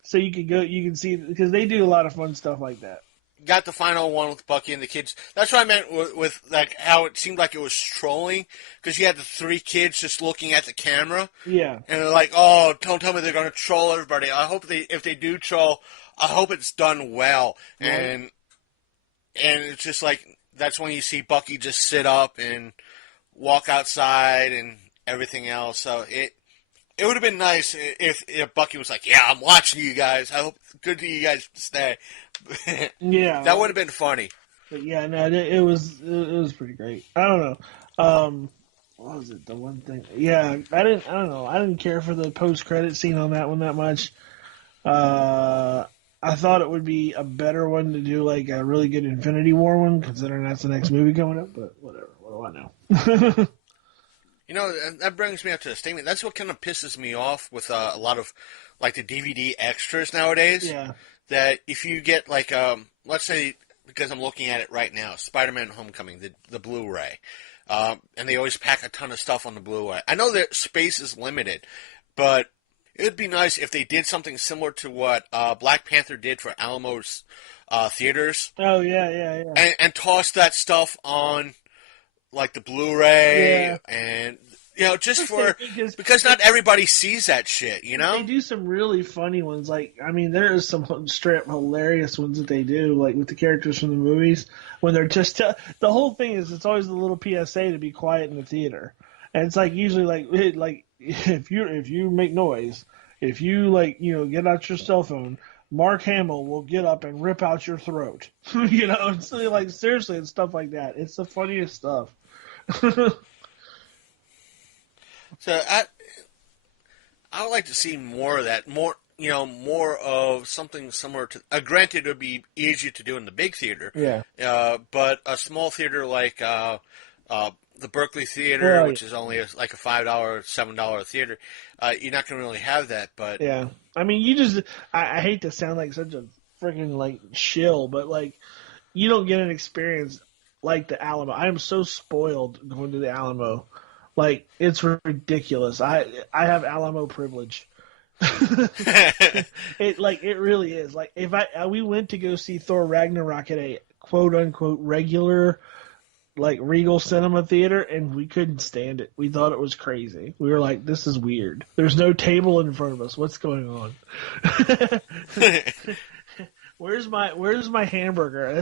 so you could go. You can see because they do a lot of fun stuff like that. Got the final one with Bucky and the kids. That's what I meant with like how it seemed like it was trolling because you had the three kids just looking at the camera. Yeah, and they're like, "Oh, don't tell me they're going to troll everybody." I hope if they do troll, I hope it's done well. Right. And it's just like that's when you see Bucky just sit up and walk outside and everything else. So it would have been nice if Bucky was like, "Yeah, I'm watching you guys. I hope good to you guys stay." Yeah, that would have been funny. But yeah, no, it was pretty great. I don't know. What was it? The one thing? Yeah, I don't know. I didn't care for the post credit scene on that one that much. I thought it would be a better one to do like a really good Infinity War one, considering that's the next movie coming up. But whatever. What do I know? You know, that brings me up to a statement. That's what kind of pisses me off with a lot of like the DVD extras nowadays. Yeah. That if you get like, let's say, because I'm looking at it right now, Spider-Man Homecoming, the Blu-ray, and they always pack a ton of stuff on the Blu-ray. I know that space is limited, but it would be nice if they did something similar to what Black Panther did for Alamo's theaters. Oh, yeah. And toss that stuff on, like, the Blu-ray, and... You know, just because not everybody sees that shit, you know? They do some really funny ones. Like, I mean, there is some straight up hilarious ones that they do, like with the characters from the movies, when they're just, the whole thing is it's always the little PSA to be quiet in the theater. And it's like, usually like if you make noise, if you get out your cell phone, Mark Hamill will get up and rip out your throat. You know, it's like, seriously, it's stuff like that. It's the funniest stuff. So I would like to see more of that. More of something similar to. Granted, it would be easier to do in the big theater. Yeah. But a small theater like the Berkeley Theater, Well, which is only like a $5, $7 theater, you're not going to really have that. But yeah. I mean, you just. I hate to sound like such a freaking like shill, but like you don't get an experience like the Alamo. I am so spoiled going to the Alamo. Like it's ridiculous. I have Alamo privilege. It really is. Like if we went to go see Thor Ragnarok at a quote unquote regular like Regal Cinema Theater, and we couldn't stand it. We thought it was crazy. We were like, this is weird. There's no table in front of us. What's going on? Where's my hamburger? I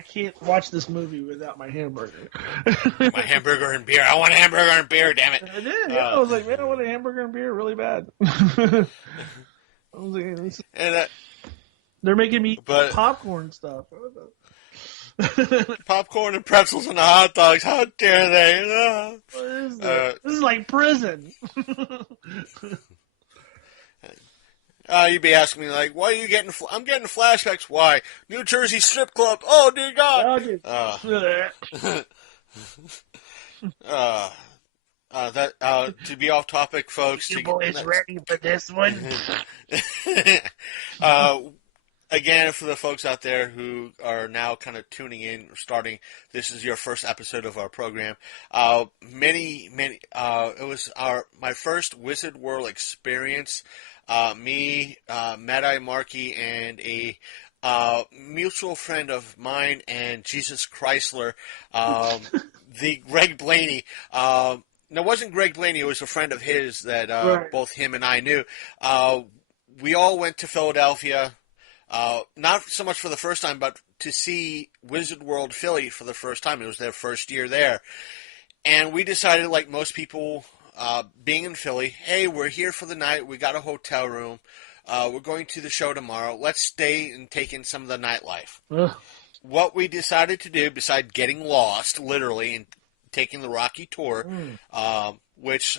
can't watch this movie without my hamburger. my hamburger and beer. I want a hamburger and beer, damn it. I did. Yeah. I was like, man, I want a hamburger and beer really bad. I was like, And they're making me eat popcorn stuff. popcorn and pretzels and hot dogs. How dare they? What is this? This is like prison. You'd be asking me, like, why are you getting... I'm getting flashbacks. Why? New Jersey strip club. Oh, dear God. To be off topic, folks. You boys ready for this one? Again, for the folks out there who are now kind of tuning in, starting, this is your first episode of our program. It was my first Wizard World experience. Me, Mad-Eye Markey, and a mutual friend of mine and Jesus Chrysler, the Greg Blaney. No, it wasn't Greg Blaney. It was a friend of his that Right. both him and I knew. We all went to Philadelphia. Not so much for the first time, but to see Wizard World Philly for the first time. It was their first year there. And we decided, like most people being in Philly, hey, we're here for the night. We got a hotel room. We're going to the show tomorrow. Let's stay and take in some of the nightlife. Ugh. What we decided to do, besides getting lost, literally, and taking the Rocky tour, which...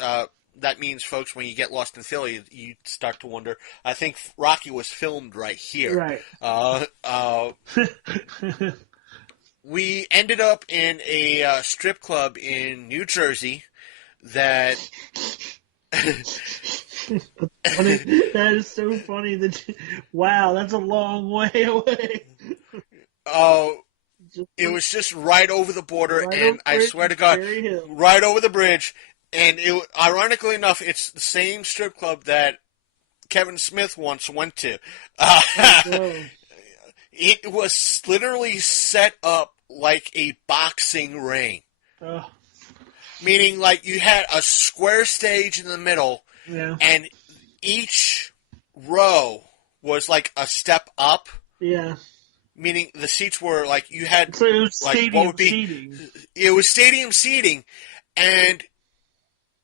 that means, folks, when you get lost in Philly, you start to wonder. I think Rocky was filmed right here. Right. We ended up in a strip club in New Jersey that... That is so funny. Wow, that's a long way away. It was just right over the border, Right and over I it, swear to God, Cherry Hill. right over the bridge. And ironically enough, it's the same strip club that Kevin Smith once went to. It was literally set up like a boxing ring. Meaning, like, you had a square stage in the middle, Yeah. and each row was like a step up. Yeah. Meaning the seats were like, you had... So it was like, stadium what would be, seating. It was stadium seating, and...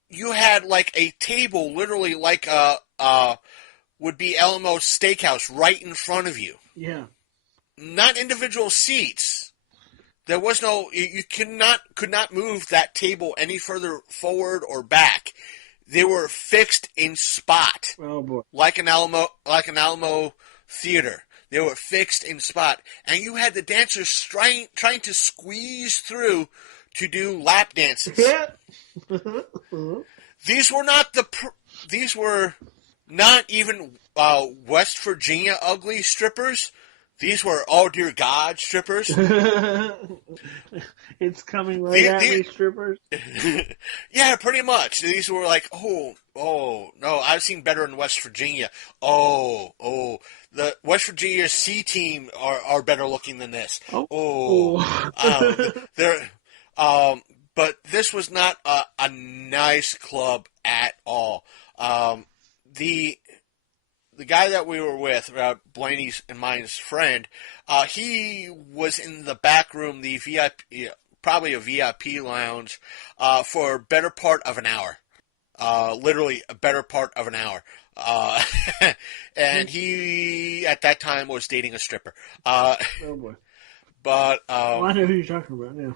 you had like a table, literally like would be Alamo's Steakhouse right in front of you. Yeah. Not individual seats. There was no. You could not move that table any further forward or back. They were fixed in spot. Oh boy. Like an Alamo theater. They were fixed in spot, and you had the dancers trying to squeeze through to do lap dances. These were not even West Virginia ugly strippers. These were, oh dear God, strippers. It's coming right at me, strippers. Yeah, pretty much. These were like, oh, no, I've seen better in West Virginia. Oh, the West Virginia C team are better looking than this. They're, but this was not a nice club at all. The guy that we were with, Blaney's and mine's friend, he was in the back room, the VIP, probably a VIP lounge, for a better part of an hour. Literally a better part of an hour. And he, at that time, was dating a stripper. Oh boy. But I know who you're talking about now.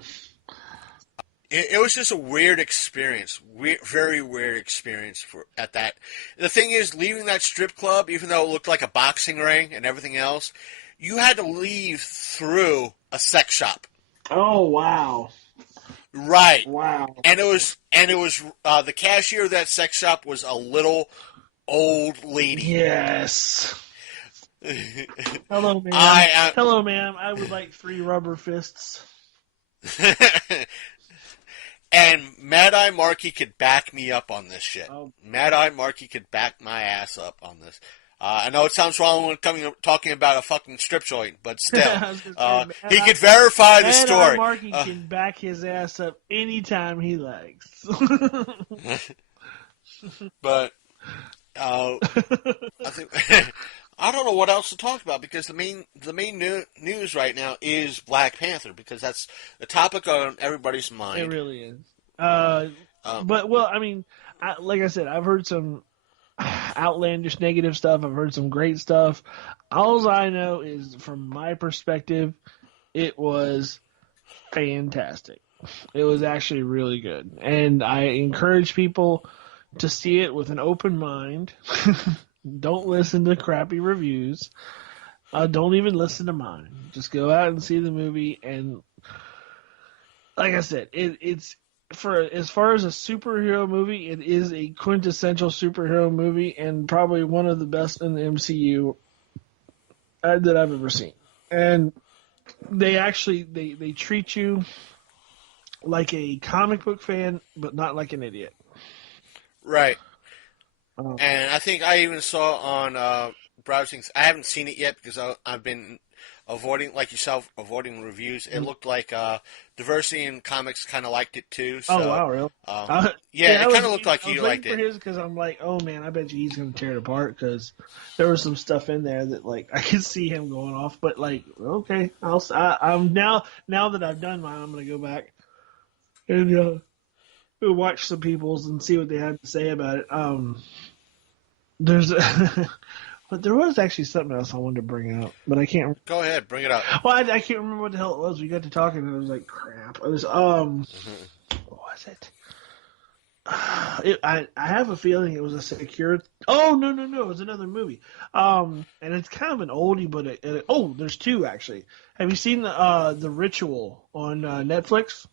it was just a weird experience, very weird experience at that. The thing is, leaving that strip club, even though it looked like a boxing ring and everything else, you had to leave through a sex shop. Oh wow! Right. Wow. And it was the cashier of that sex shop was a little old lady. Yes. Hello, ma'am. Hello, ma'am. I would like 3 rubber fists. And Mad Eye Marky could back me up on this shit. Oh. Mad Eye Marky could back my ass up on this. I know it sounds wrong when talking about a fucking strip joint, but still, he could verify the story. Mad Eye Marky can back his ass up anytime he likes. But I think I don't know what else to talk about because the main news right now is Black Panther because that's the topic on everybody's mind. It really is. But well, I mean, like I said, I've heard some outlandish negative stuff. I've heard some great stuff. All I know is, from my perspective, it was fantastic. It was actually really good, and I encourage people to see it with an open mind. Don't listen to crappy reviews. Don't even listen to mine. Just go out and see the movie. And like I said, it's for as far as a superhero movie, it is a quintessential superhero movie and probably one of the best in the MCU that I've ever seen. And they actually they treat you like a comic book fan, but not like an idiot. Right. And I think I even saw on browsing. I haven't seen it yet because I've been avoiding, like yourself, avoiding reviews. It looked like Diversity in Comics kind of liked it too. So, oh wow, really? Yeah, it kind of looked like you liked it. Because I'm like, oh man, I bet you he's going to tear it apart because there was some stuff in there that like I could see him going off. But like, okay, I'm now that I've done mine, I'm going to go back and watch some people's and see what they had to say about it. But there was actually something else I wanted to bring up, but I can't. Go ahead, bring it up. Well, I can't remember what the hell it was. We got to talking, and I was like, crap. It was what was it? I have a feeling it was a secure. Oh no, it was another movie. And it's kind of an oldie, but there's 2 actually. Have you seen the Ritual on Netflix?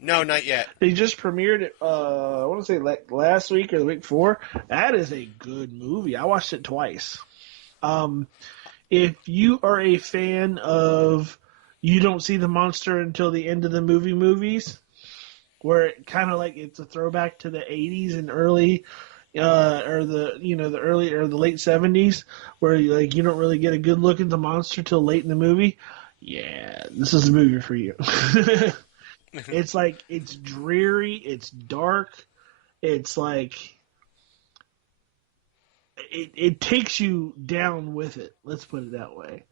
No, not yet. They just premiered it, I want to say like last week or the week before. That is a good movie. I watched it twice. If you are a fan of you don't see the monster until the end of the movies, where it kind of like it's a throwback to the 80s and early, or the early or the late 70s, where like you don't really get a good look at the monster till late in the movie. Yeah, this is the movie for you. It's like, it's dreary, it's dark, it's like, it takes you down with it, let's put it that way.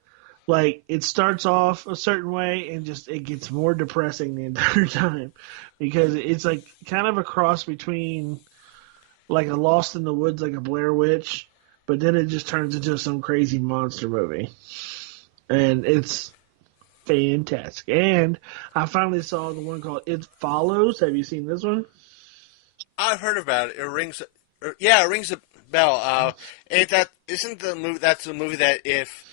Like, it starts off a certain way and just, it gets more depressing the entire time. Because it's like, kind of a cross between, like a Lost in the Woods, like a Blair Witch, but then it just turns into some crazy monster movie. And it's fantastic. And I finally saw the one called It Follows. Have you seen this one? I've heard about it. It rings a bell. Isn't the movie? That's the movie that if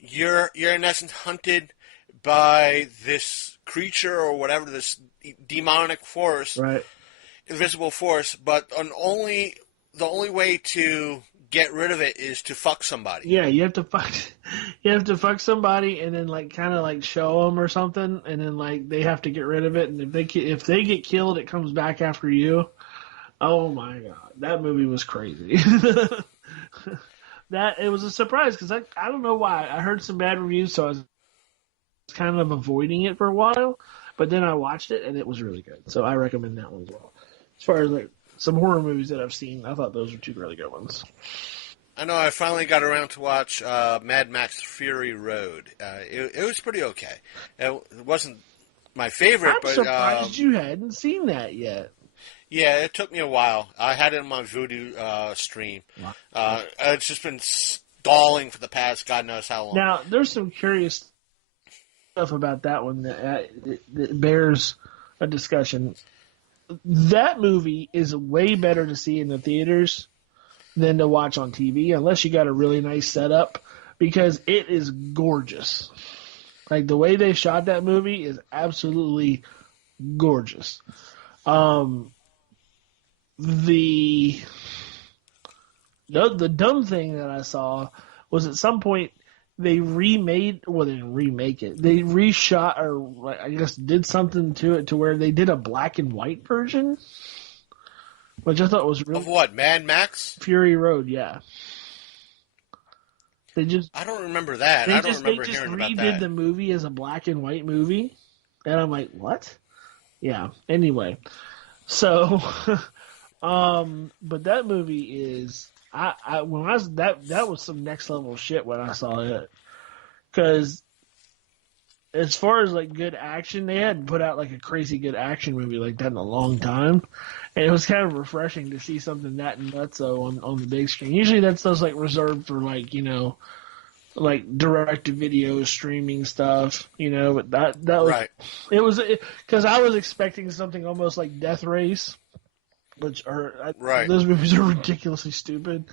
you're in essence hunted by this creature or whatever, this demonic force, right? Invisible force, but the only way to get rid of it is to fuck somebody. Yeah, you have to fuck somebody, and then like kind of like show them or something, and then like they have to get rid of it. And if they get killed, it comes back after you. Oh my god, that movie was crazy. That it was a surprise because I don't know why. I heard some bad reviews, so I was kind of avoiding it for a while. But then I watched it, and it was really good. So I recommend that one as well. As far as like some horror movies that I've seen, I thought those were 2 really good ones. I know I finally got around to watch Mad Max Fury Road. It was pretty okay. It wasn't my favorite, I'm surprised you hadn't seen that yet. Yeah, it took me a while. I had it on my Voodoo stream. Wow. It's just been stalling for the past God knows how long. Now, there's some curious stuff about that one that bears a discussion. that movie is way better to see in the theaters than to watch on TV, unless you got a really nice setup, because it is gorgeous. Like, the way they shot that movie is absolutely gorgeous. The dumb thing that I saw was at some point they remade, well, they didn't remake it. They reshot, or I guess did something to it to where they did a black and white version, which I thought was really... Of what, Mad Max? Fury Road, yeah. I don't remember that. I don't remember hearing about that. They just redid the movie as a black and white movie, and I'm like, what? Yeah. Anyway, so, but that movie is, that was some next level shit when I saw it, because as far as like good action, they hadn't put out like a crazy good action movie like that in a long time, and it was kind of refreshing to see something that nutso on the big screen. Usually that stuff's like reserved for like, you know, like direct to video streaming stuff, you know, but that was right. It was because I was expecting something almost like Death Race, which are right. Those movies are ridiculously stupid.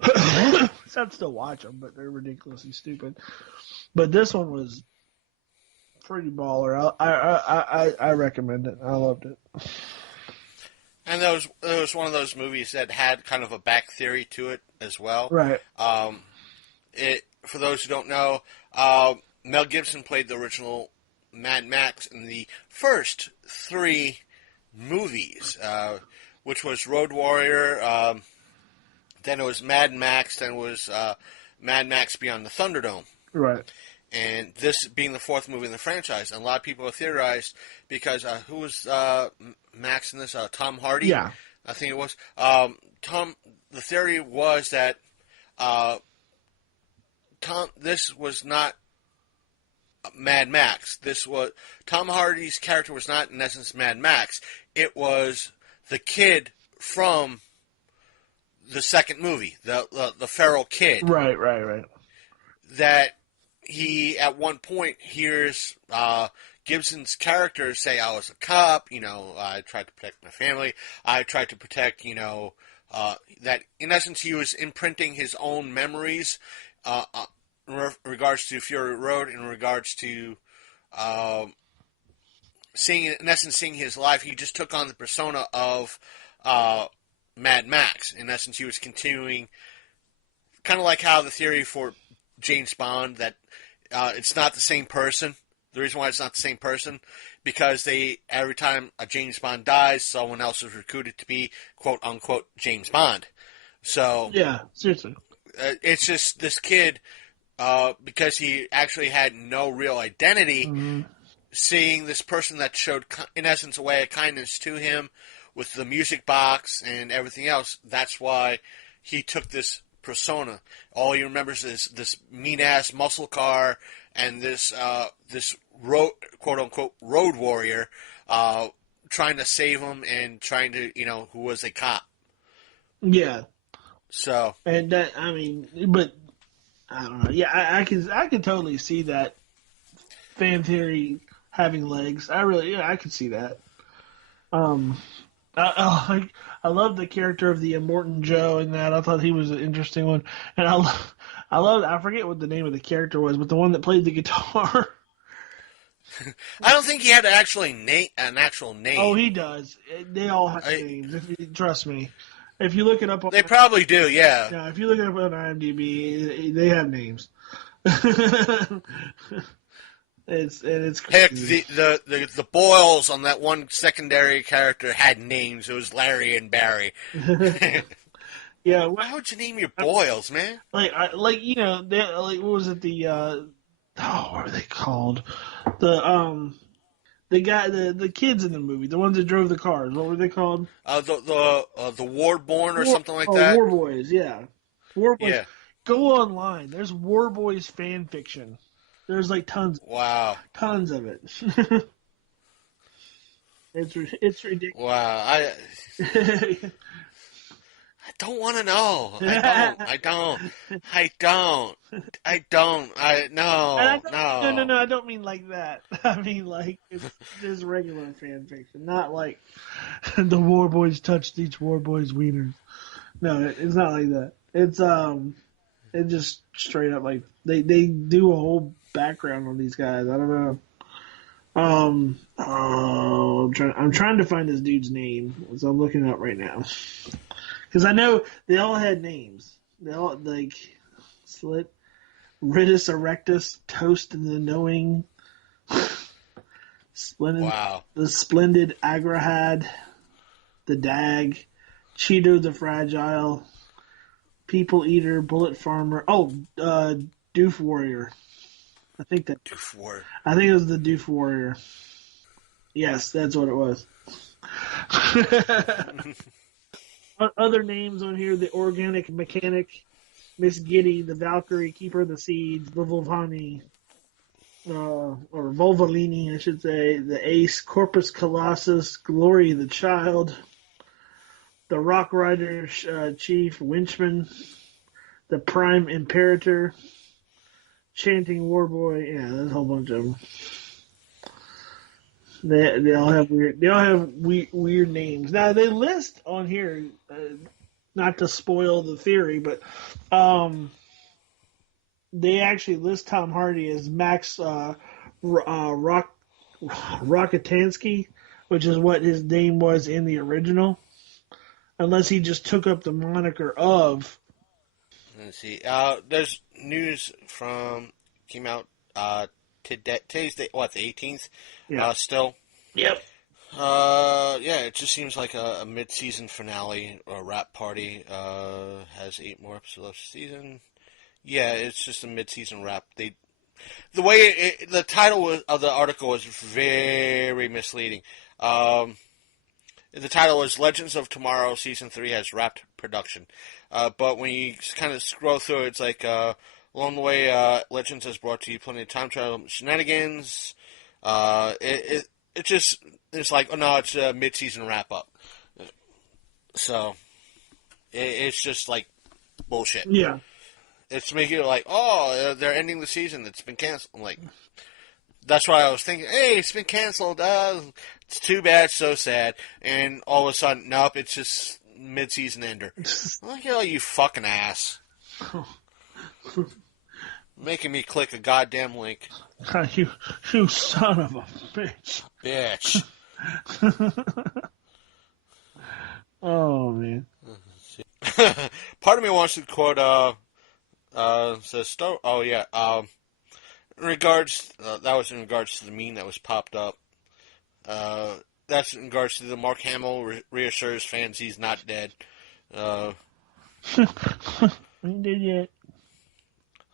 I'd still watch them, but they're ridiculously stupid. But this one was pretty baller. I recommend it. I loved it. And that was one of those movies that had kind of a back theory to it as well. Right. For those who don't know, Mel Gibson played the original Mad Max in the first 3 movies, which was Road Warrior, then it was Mad Max, then it was Mad Max Beyond the Thunderdome. Right. And this being the 4th movie in the franchise, and a lot of people have theorized because who was Max in this? Tom Hardy. Yeah, I think it was. The theory was that this was not Mad Max. Tom Hardy's character was not in essence Mad Max. It was the kid from the second movie, the feral kid. Right. That he, at one point, hears Gibson's character say, I was a cop, you know, I tried to protect my family, I tried to protect, you know, that in essence he was imprinting his own memories in regards to Fury Road, in regards to seeing his life. He just took on the persona of Mad Max. In essence, he was continuing, kind of like how the theory for James Bond, that it's not the same person. The reason why it's not the same person, because every time a James Bond dies, someone else is recruited to be quote unquote James Bond. So yeah, seriously, it's just this kid, because he actually had no real identity. Mm-hmm. Seeing this person that showed, in essence, a way of kindness to him with the music box and everything else. That's why he took this persona. All he remembers is this mean-ass muscle car and this road, quote-unquote road warrior trying to save him and trying to, you know, who was a cop. Yeah. So. And that, I mean, but I don't know. Yeah, I can totally see that fan theory having legs. I could see that. I love the character of the Immortan Joe in that. I thought he was an interesting one, and I forget what the name of the character was, but the one that played the guitar. I don't think he had an actual name. Oh, he does. They all have names. Trust me. If you look it up, they probably do. Yeah. Yeah. If you look it up on IMDb, they have names. It's heck, the Boyles on that one secondary character had names. It was Larry and Barry. Yeah. Why would you name your Boyles, man? Like you know, what was it? What are they called? The guy, the kids in the movie, the ones that drove the cars. What were they called? The Warborn or something like that. War Boys, yeah. War Boys. Yeah. Go online. There's War Boys fan fiction. There's like tons. Wow. Tons of it. It's ridiculous. Wow. I don't want to know. No. No. I don't mean like that. I mean like it's just regular fan fiction, not like the War Boys touched each War Boy's wiener. No, it's not like that. It's just straight up like they do a whole background on these guys. I don't know. I'm trying to find this dude's name, so I'm looking it up right now. Because I know they all had names. They all like Slit, Ritus Erectus, Toast and the Knowing, Splendid, Wow. the Splendid Agrahad, the Dag, Cheeto the Fragile, People Eater, Bullet Farmer. Oh, Doof Warrior. I think Doof Warrior. I think it was the Doof Warrior. Yes, that's what it was. Other names on here: the Organic Mechanic, Miss Giddy, the Valkyrie, Keeper of the Seeds, the Volvani, or Volvolini, I should say, the Ace, Corpus Colossus, Glory the Child, the Rock Rider Chief, Winchman, the Prime Imperator, Chanting Warboy. Yeah, there's a whole bunch of them. They all have weird names. Now they list on here, not to spoil the theory, but they actually list Tom Hardy as Max Rockatansky, which is what his name was in the original, unless he just took up the moniker of. Let's see. There's news came out today's the 18th. Yeah. Still. Yep. Yeah, it just seems like a mid-season finale or rap party. Has 8 more episodes left season. Yeah, it's just a mid-season wrap. The the title of the article was very misleading. The title was Legends of Tomorrow Season 3 has wrapped production. But when you kind of scroll through, it's like along the way, Legends has brought to you plenty of time travel shenanigans. It's like, oh no, it's a mid-season wrap-up. So it's just like bullshit. Yeah. It's making it like, oh, they're ending the season. It's been canceled. I'm like, that's why I was thinking, hey, it's been canceled. It's too bad, so sad. And all of a sudden, nope, it's just mid-season ender. I'm like, oh, you fucking ass. Making me click a goddamn link. You son of a bitch. Bitch. Oh, man. Part of me wants to quote, says, oh, yeah, in regards, that was in regards to the meme that was popped up. That's in regards to the Mark Hamill reassures fans he's not dead. Ain't dead yet.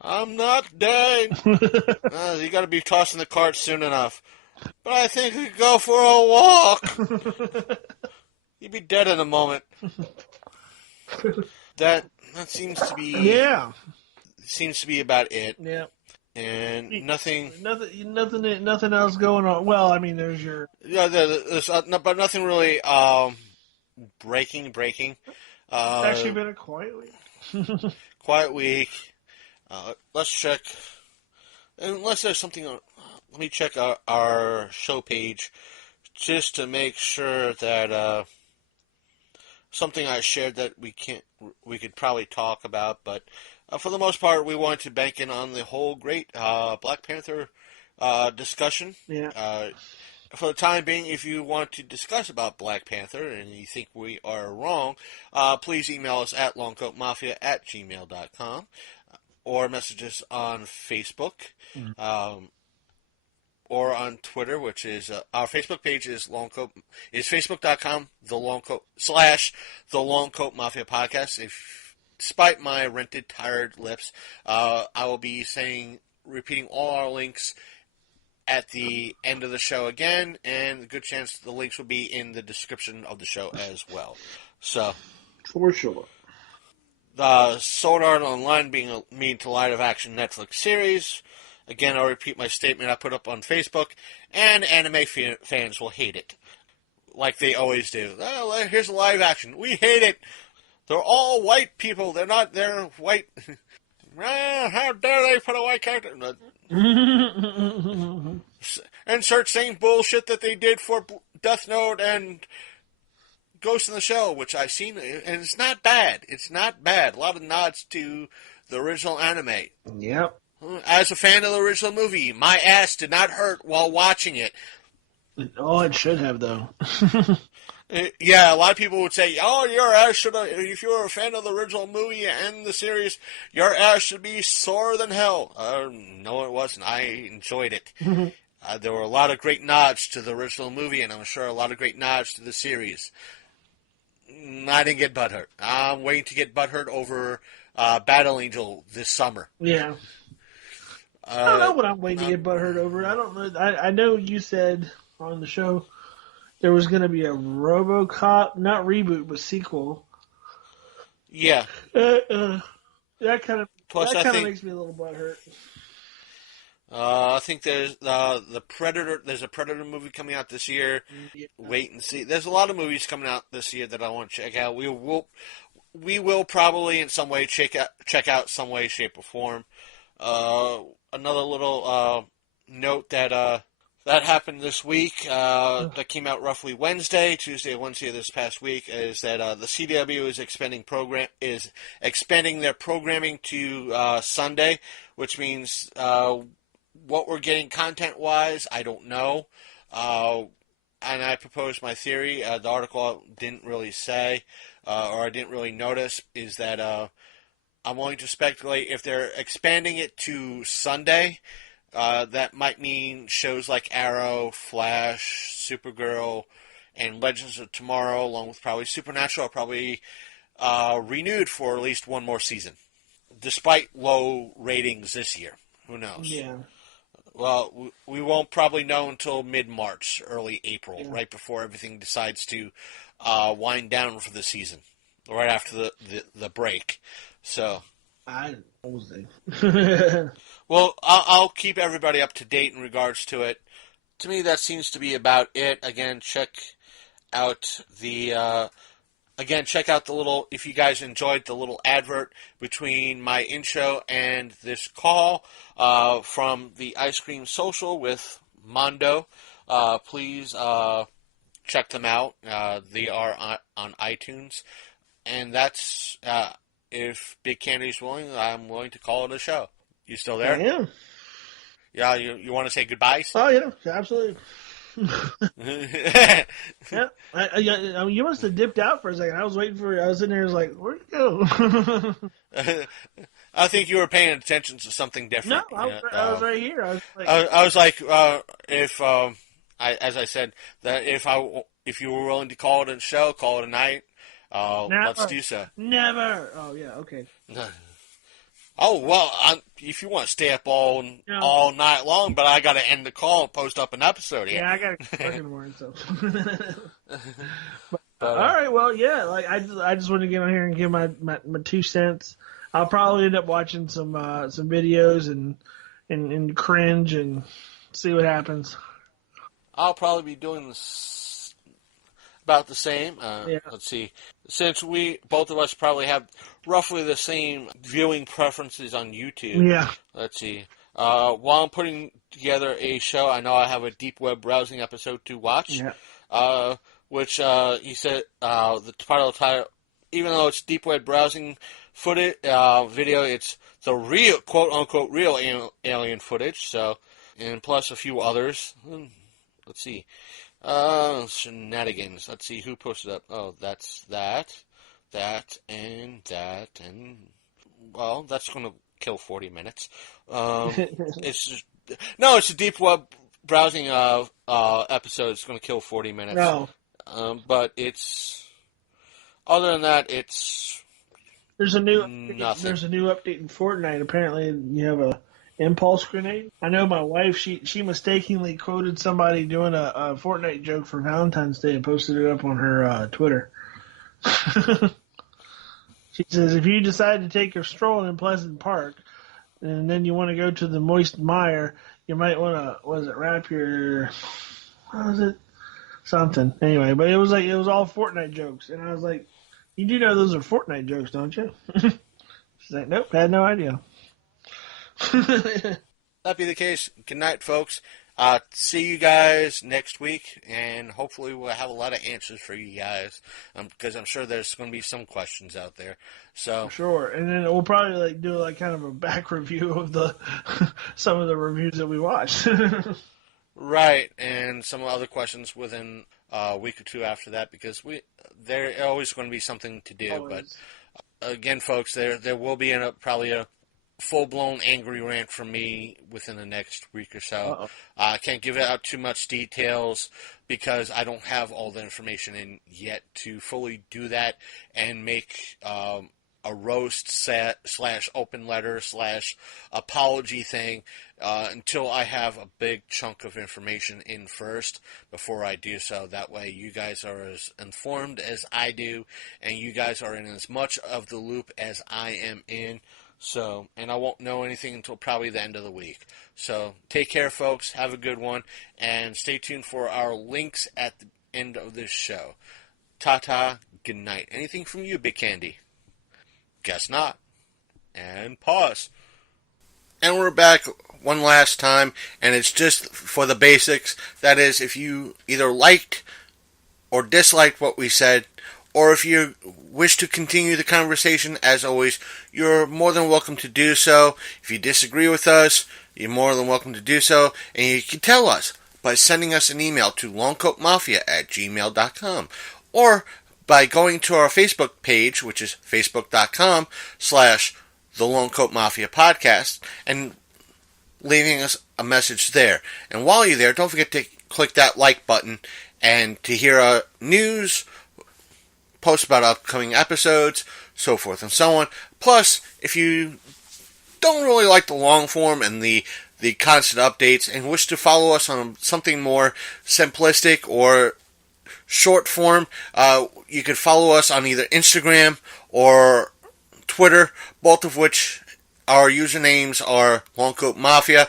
I'm not dead. You got to be tossing the cart soon enough. But I think we could go for a walk. You'd be dead in a moment. That seems to be seems to be about it. Yeah. And nothing else going on. Well, I mean, there's your there's but nothing really breaking. It's actually been a quiet week. Quiet week. Let's check. Unless there's something on, let me check our show page just to make sure that something I shared that we could probably talk about, but for the most part, we want to bank in on the whole great Black Panther discussion. Yeah. For the time being, if you want to discuss about Black Panther and you think we are wrong, please email us at longcoatmafia@gmail.com or message us on Facebook or on Twitter, which is our Facebook page is facebook.com the Long Coat Mafia Podcast. Despite my rented, tired lips, I will be repeating all our links at the end of the show again, and a good chance the links will be in the description of the show as well. So, for sure. Sword Art Online being a mean to light of action Netflix series. Again, I'll repeat my statement I put up on Facebook, and anime fans will hate it, like they always do. Oh, here's a live action. We hate it. They're all white people. They're white. How dare they put a white character? insert same bullshit that they did for Death Note and Ghost in the Shell, which I've seen, and it's not bad. It's not bad. A lot of nods to the original anime. Yep. As a fan of the original movie, my ass did not hurt while watching it. Oh, it should have, though. Yeah, a lot of people would say, "Oh, your ass should have." If you're a fan of the original movie and the series, your ass should be sore than hell. No, it wasn't. I enjoyed it. There were a lot of great nods to the original movie, and I'm sure a lot of great nods to the series. I didn't get butthurt. I'm waiting to get butthurt over Battle Angel this summer. Yeah. I don't know what I'm waiting to get butthurt over. I don't know. I know you said on the show there was going to be a RoboCop, not reboot, but sequel. Yeah. That kind of makes me a little butthurt. I think there's the Predator. There's a Predator movie coming out this year. Yeah. Wait and see. There's a lot of movies coming out this year that I want to check out. We will probably in some way check out some way, shape, or form. Another little note that happened this week that came out roughly Tuesday or Wednesday of this past week is that the CW is expanding their programming to Sunday, which means what we're getting content-wise, I don't know. And I proposed my theory. The article didn't really say, or I didn't really notice, is that I'm willing to speculate if they're expanding it to Sunday, that might mean shows like Arrow, Flash, Supergirl, and Legends of Tomorrow, along with probably Supernatural, are probably renewed for at least one more season, despite low ratings this year. Who knows? Yeah. Well, we won't probably know until mid-March, early April, right before everything decides to wind down for the season, right after the break. So, I will see. Well, I'll keep everybody up to date in regards to it. To me, that seems to be about it. Again, check out the little, if you guys enjoyed the little advert between my intro and this call from the Ice Cream Social with Mondo. Please check them out. They are on iTunes. And that's, if Big Candy's willing, I'm willing to call it a show. You still there? I am. Yeah, you want to say goodbyes? Oh, yeah, absolutely. Yeah, I mean, you must have dipped out for a second. I was waiting for you. I was in there, I was like, where'd you go? I think you were paying attention to something different. No, I was right here. I was like, as I said, that if you were willing to call it a show, call it a night, let's do so. Never. Oh, yeah, okay. Oh, well, if you want to stay up all night long, but I got to end the call and post up an episode here. Yeah, I got to work in the morning, so. All right, well, yeah, like I just want to get on here and give my 2 cents. I'll probably end up watching some videos and cringe and see what happens. I'll probably be doing this about the same. Yeah. Let's see. Since both of us probably have roughly the same viewing preferences on YouTube. Yeah. Let's see. While I'm putting together a show, I know I have a deep web browsing episode to watch. Yeah. Which he said the title, even though it's deep web browsing footage video, it's the real quote unquote real alien footage. So, and plus a few others. Let's see. Shenanigans. Let's see who posted up. Oh, that's that, and well, that's going to kill 40 minutes. It's a deep web browsing episode. It's going to kill 40 minutes. No. But it's other than that, it's there's a new nothing. There's a new update in Fortnite. Apparently, you have a impulse grenade. I know my wife. She mistakenly quoted somebody doing a Fortnite joke for Valentine's Day and posted it up on her Twitter. She says, if you decide to take a stroll in Pleasant Park, and then you want to go to the moist mire, you might want to, wrap your, what was it? Something. Anyway, but it was all Fortnite jokes. And I was like, you do know those are Fortnite jokes, don't you? She's like, nope, had no idea. That be the case. Good night, folks. See you guys next week, and hopefully we'll have a lot of answers for you guys, because I'm sure there's going to be some questions out there. So Sure, and then we'll probably do kind of a back review of the some of the reviews that we watched. right, and some other questions within a week or two after that, because there's always going to be something to do. Always. But again, folks, there will be probably a full-blown angry rant from me within the next week or so. I can't give out too much details because I don't have all the information in yet to fully do that and make a roast slash open letter slash apology thing until I have a big chunk of information in first before I do so. That way you guys are as informed as I do, and you guys are in as much of the loop as I am in. So, and I won't know anything until probably the end of the week. So, take care, folks. Have a good one. And stay tuned for our links at the end of this show. Ta-ta. Good night. Anything from you, Big Candy? Guess not. And pause. And we're back one last time. And it's just for the basics. That is, if you either liked or disliked what we said, or if you wish to continue the conversation, as always, you're more than welcome to do so. If you disagree with us, you're more than welcome to do so. And you can tell us by sending us an email to longcoatmafia@gmail.com, or by going to our Facebook page, which is facebook.com/The Longcoat Mafia Podcast, and leaving us a message there. And while you're there, don't forget to click that like button and to hear our news, post about upcoming episodes, so forth and so on. Plus, if you don't really like the long form and the constant updates and wish to follow us on something more simplistic or short form, you can follow us on either Instagram or Twitter, both of which our usernames are Longcoat Mafia.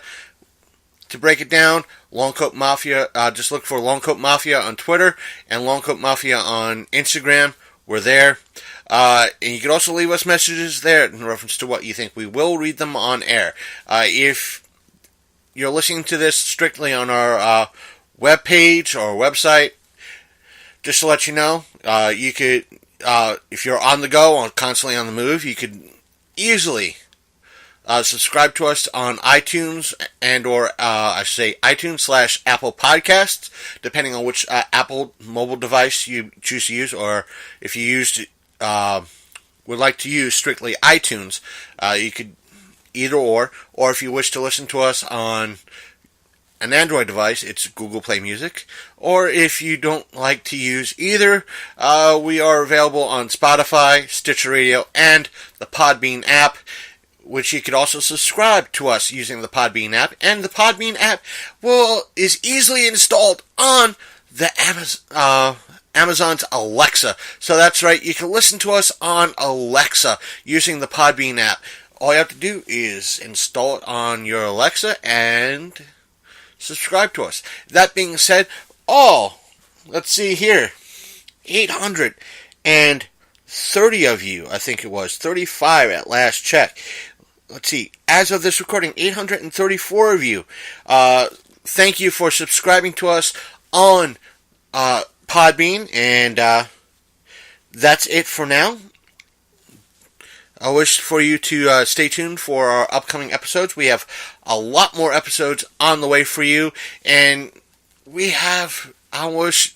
To break it down, Longcoat Mafia, just look for Longcoat Mafia on Twitter and Longcoat Mafia on Instagram. We're there. And you can also leave us messages there in reference to what you think. We will read them on air. If you're listening to this strictly on our webpage or website, just to let you know, you could, if you're on the go, or constantly on the move, you could easily subscribe to us on iTunes or I should say iTunes/Apple Podcasts, depending on which Apple mobile device you choose to use, or if you would like to use strictly iTunes, you could either or if you wish to listen to us on an Android device, it's Google Play Music, or if you don't like to use either, we are available on Spotify, Stitcher Radio, and the Podbean app, which you could also subscribe to us using the Podbean app. And the Podbean app is easily installed on the Amazon's Alexa. So that's right, you can listen to us on Alexa using the Podbean app. All you have to do is install it on your Alexa and subscribe to us. That being said, let's see here, 830 of you, I think it was, 35 at last check. Let's see, as of this recording, 834 of you. Thank you for subscribing to us on Podbean, and that's it for now. I wish for you to stay tuned for our upcoming episodes. We have a lot more episodes on the way for you, and I wish,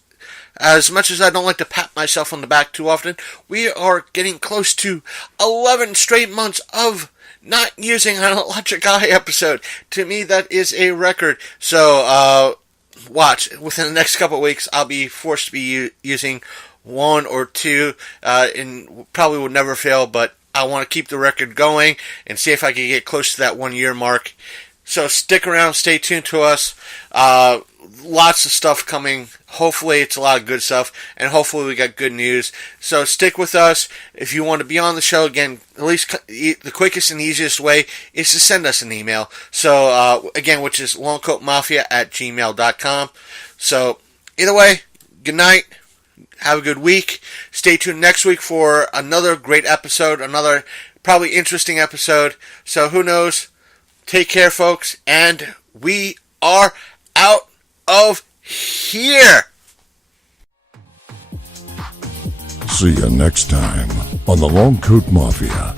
as much as I don't like to pat myself on the back too often, we are getting close to 11 straight months of not using an Electric Eye episode. To me, that is a record. So, watch. Within the next couple of weeks, I'll be forced to be using one or two, and probably would never fail, but I want to keep the record going and see if I can get close to that 1 year mark. So stick around, stay tuned to us. Lots of stuff coming. Hopefully it's a lot of good stuff, and hopefully we got good news. So stick with us. If you want to be on the show, again, at least the quickest and easiest way is to send us an email. So, again, which is longcoatmafia@gmail.com. So, either way, good night. Have a good week. Stay tuned next week for another great episode, another probably interesting episode. So who knows? Take care, folks, and we are out of here. See you next time on the Long Coat Mafia.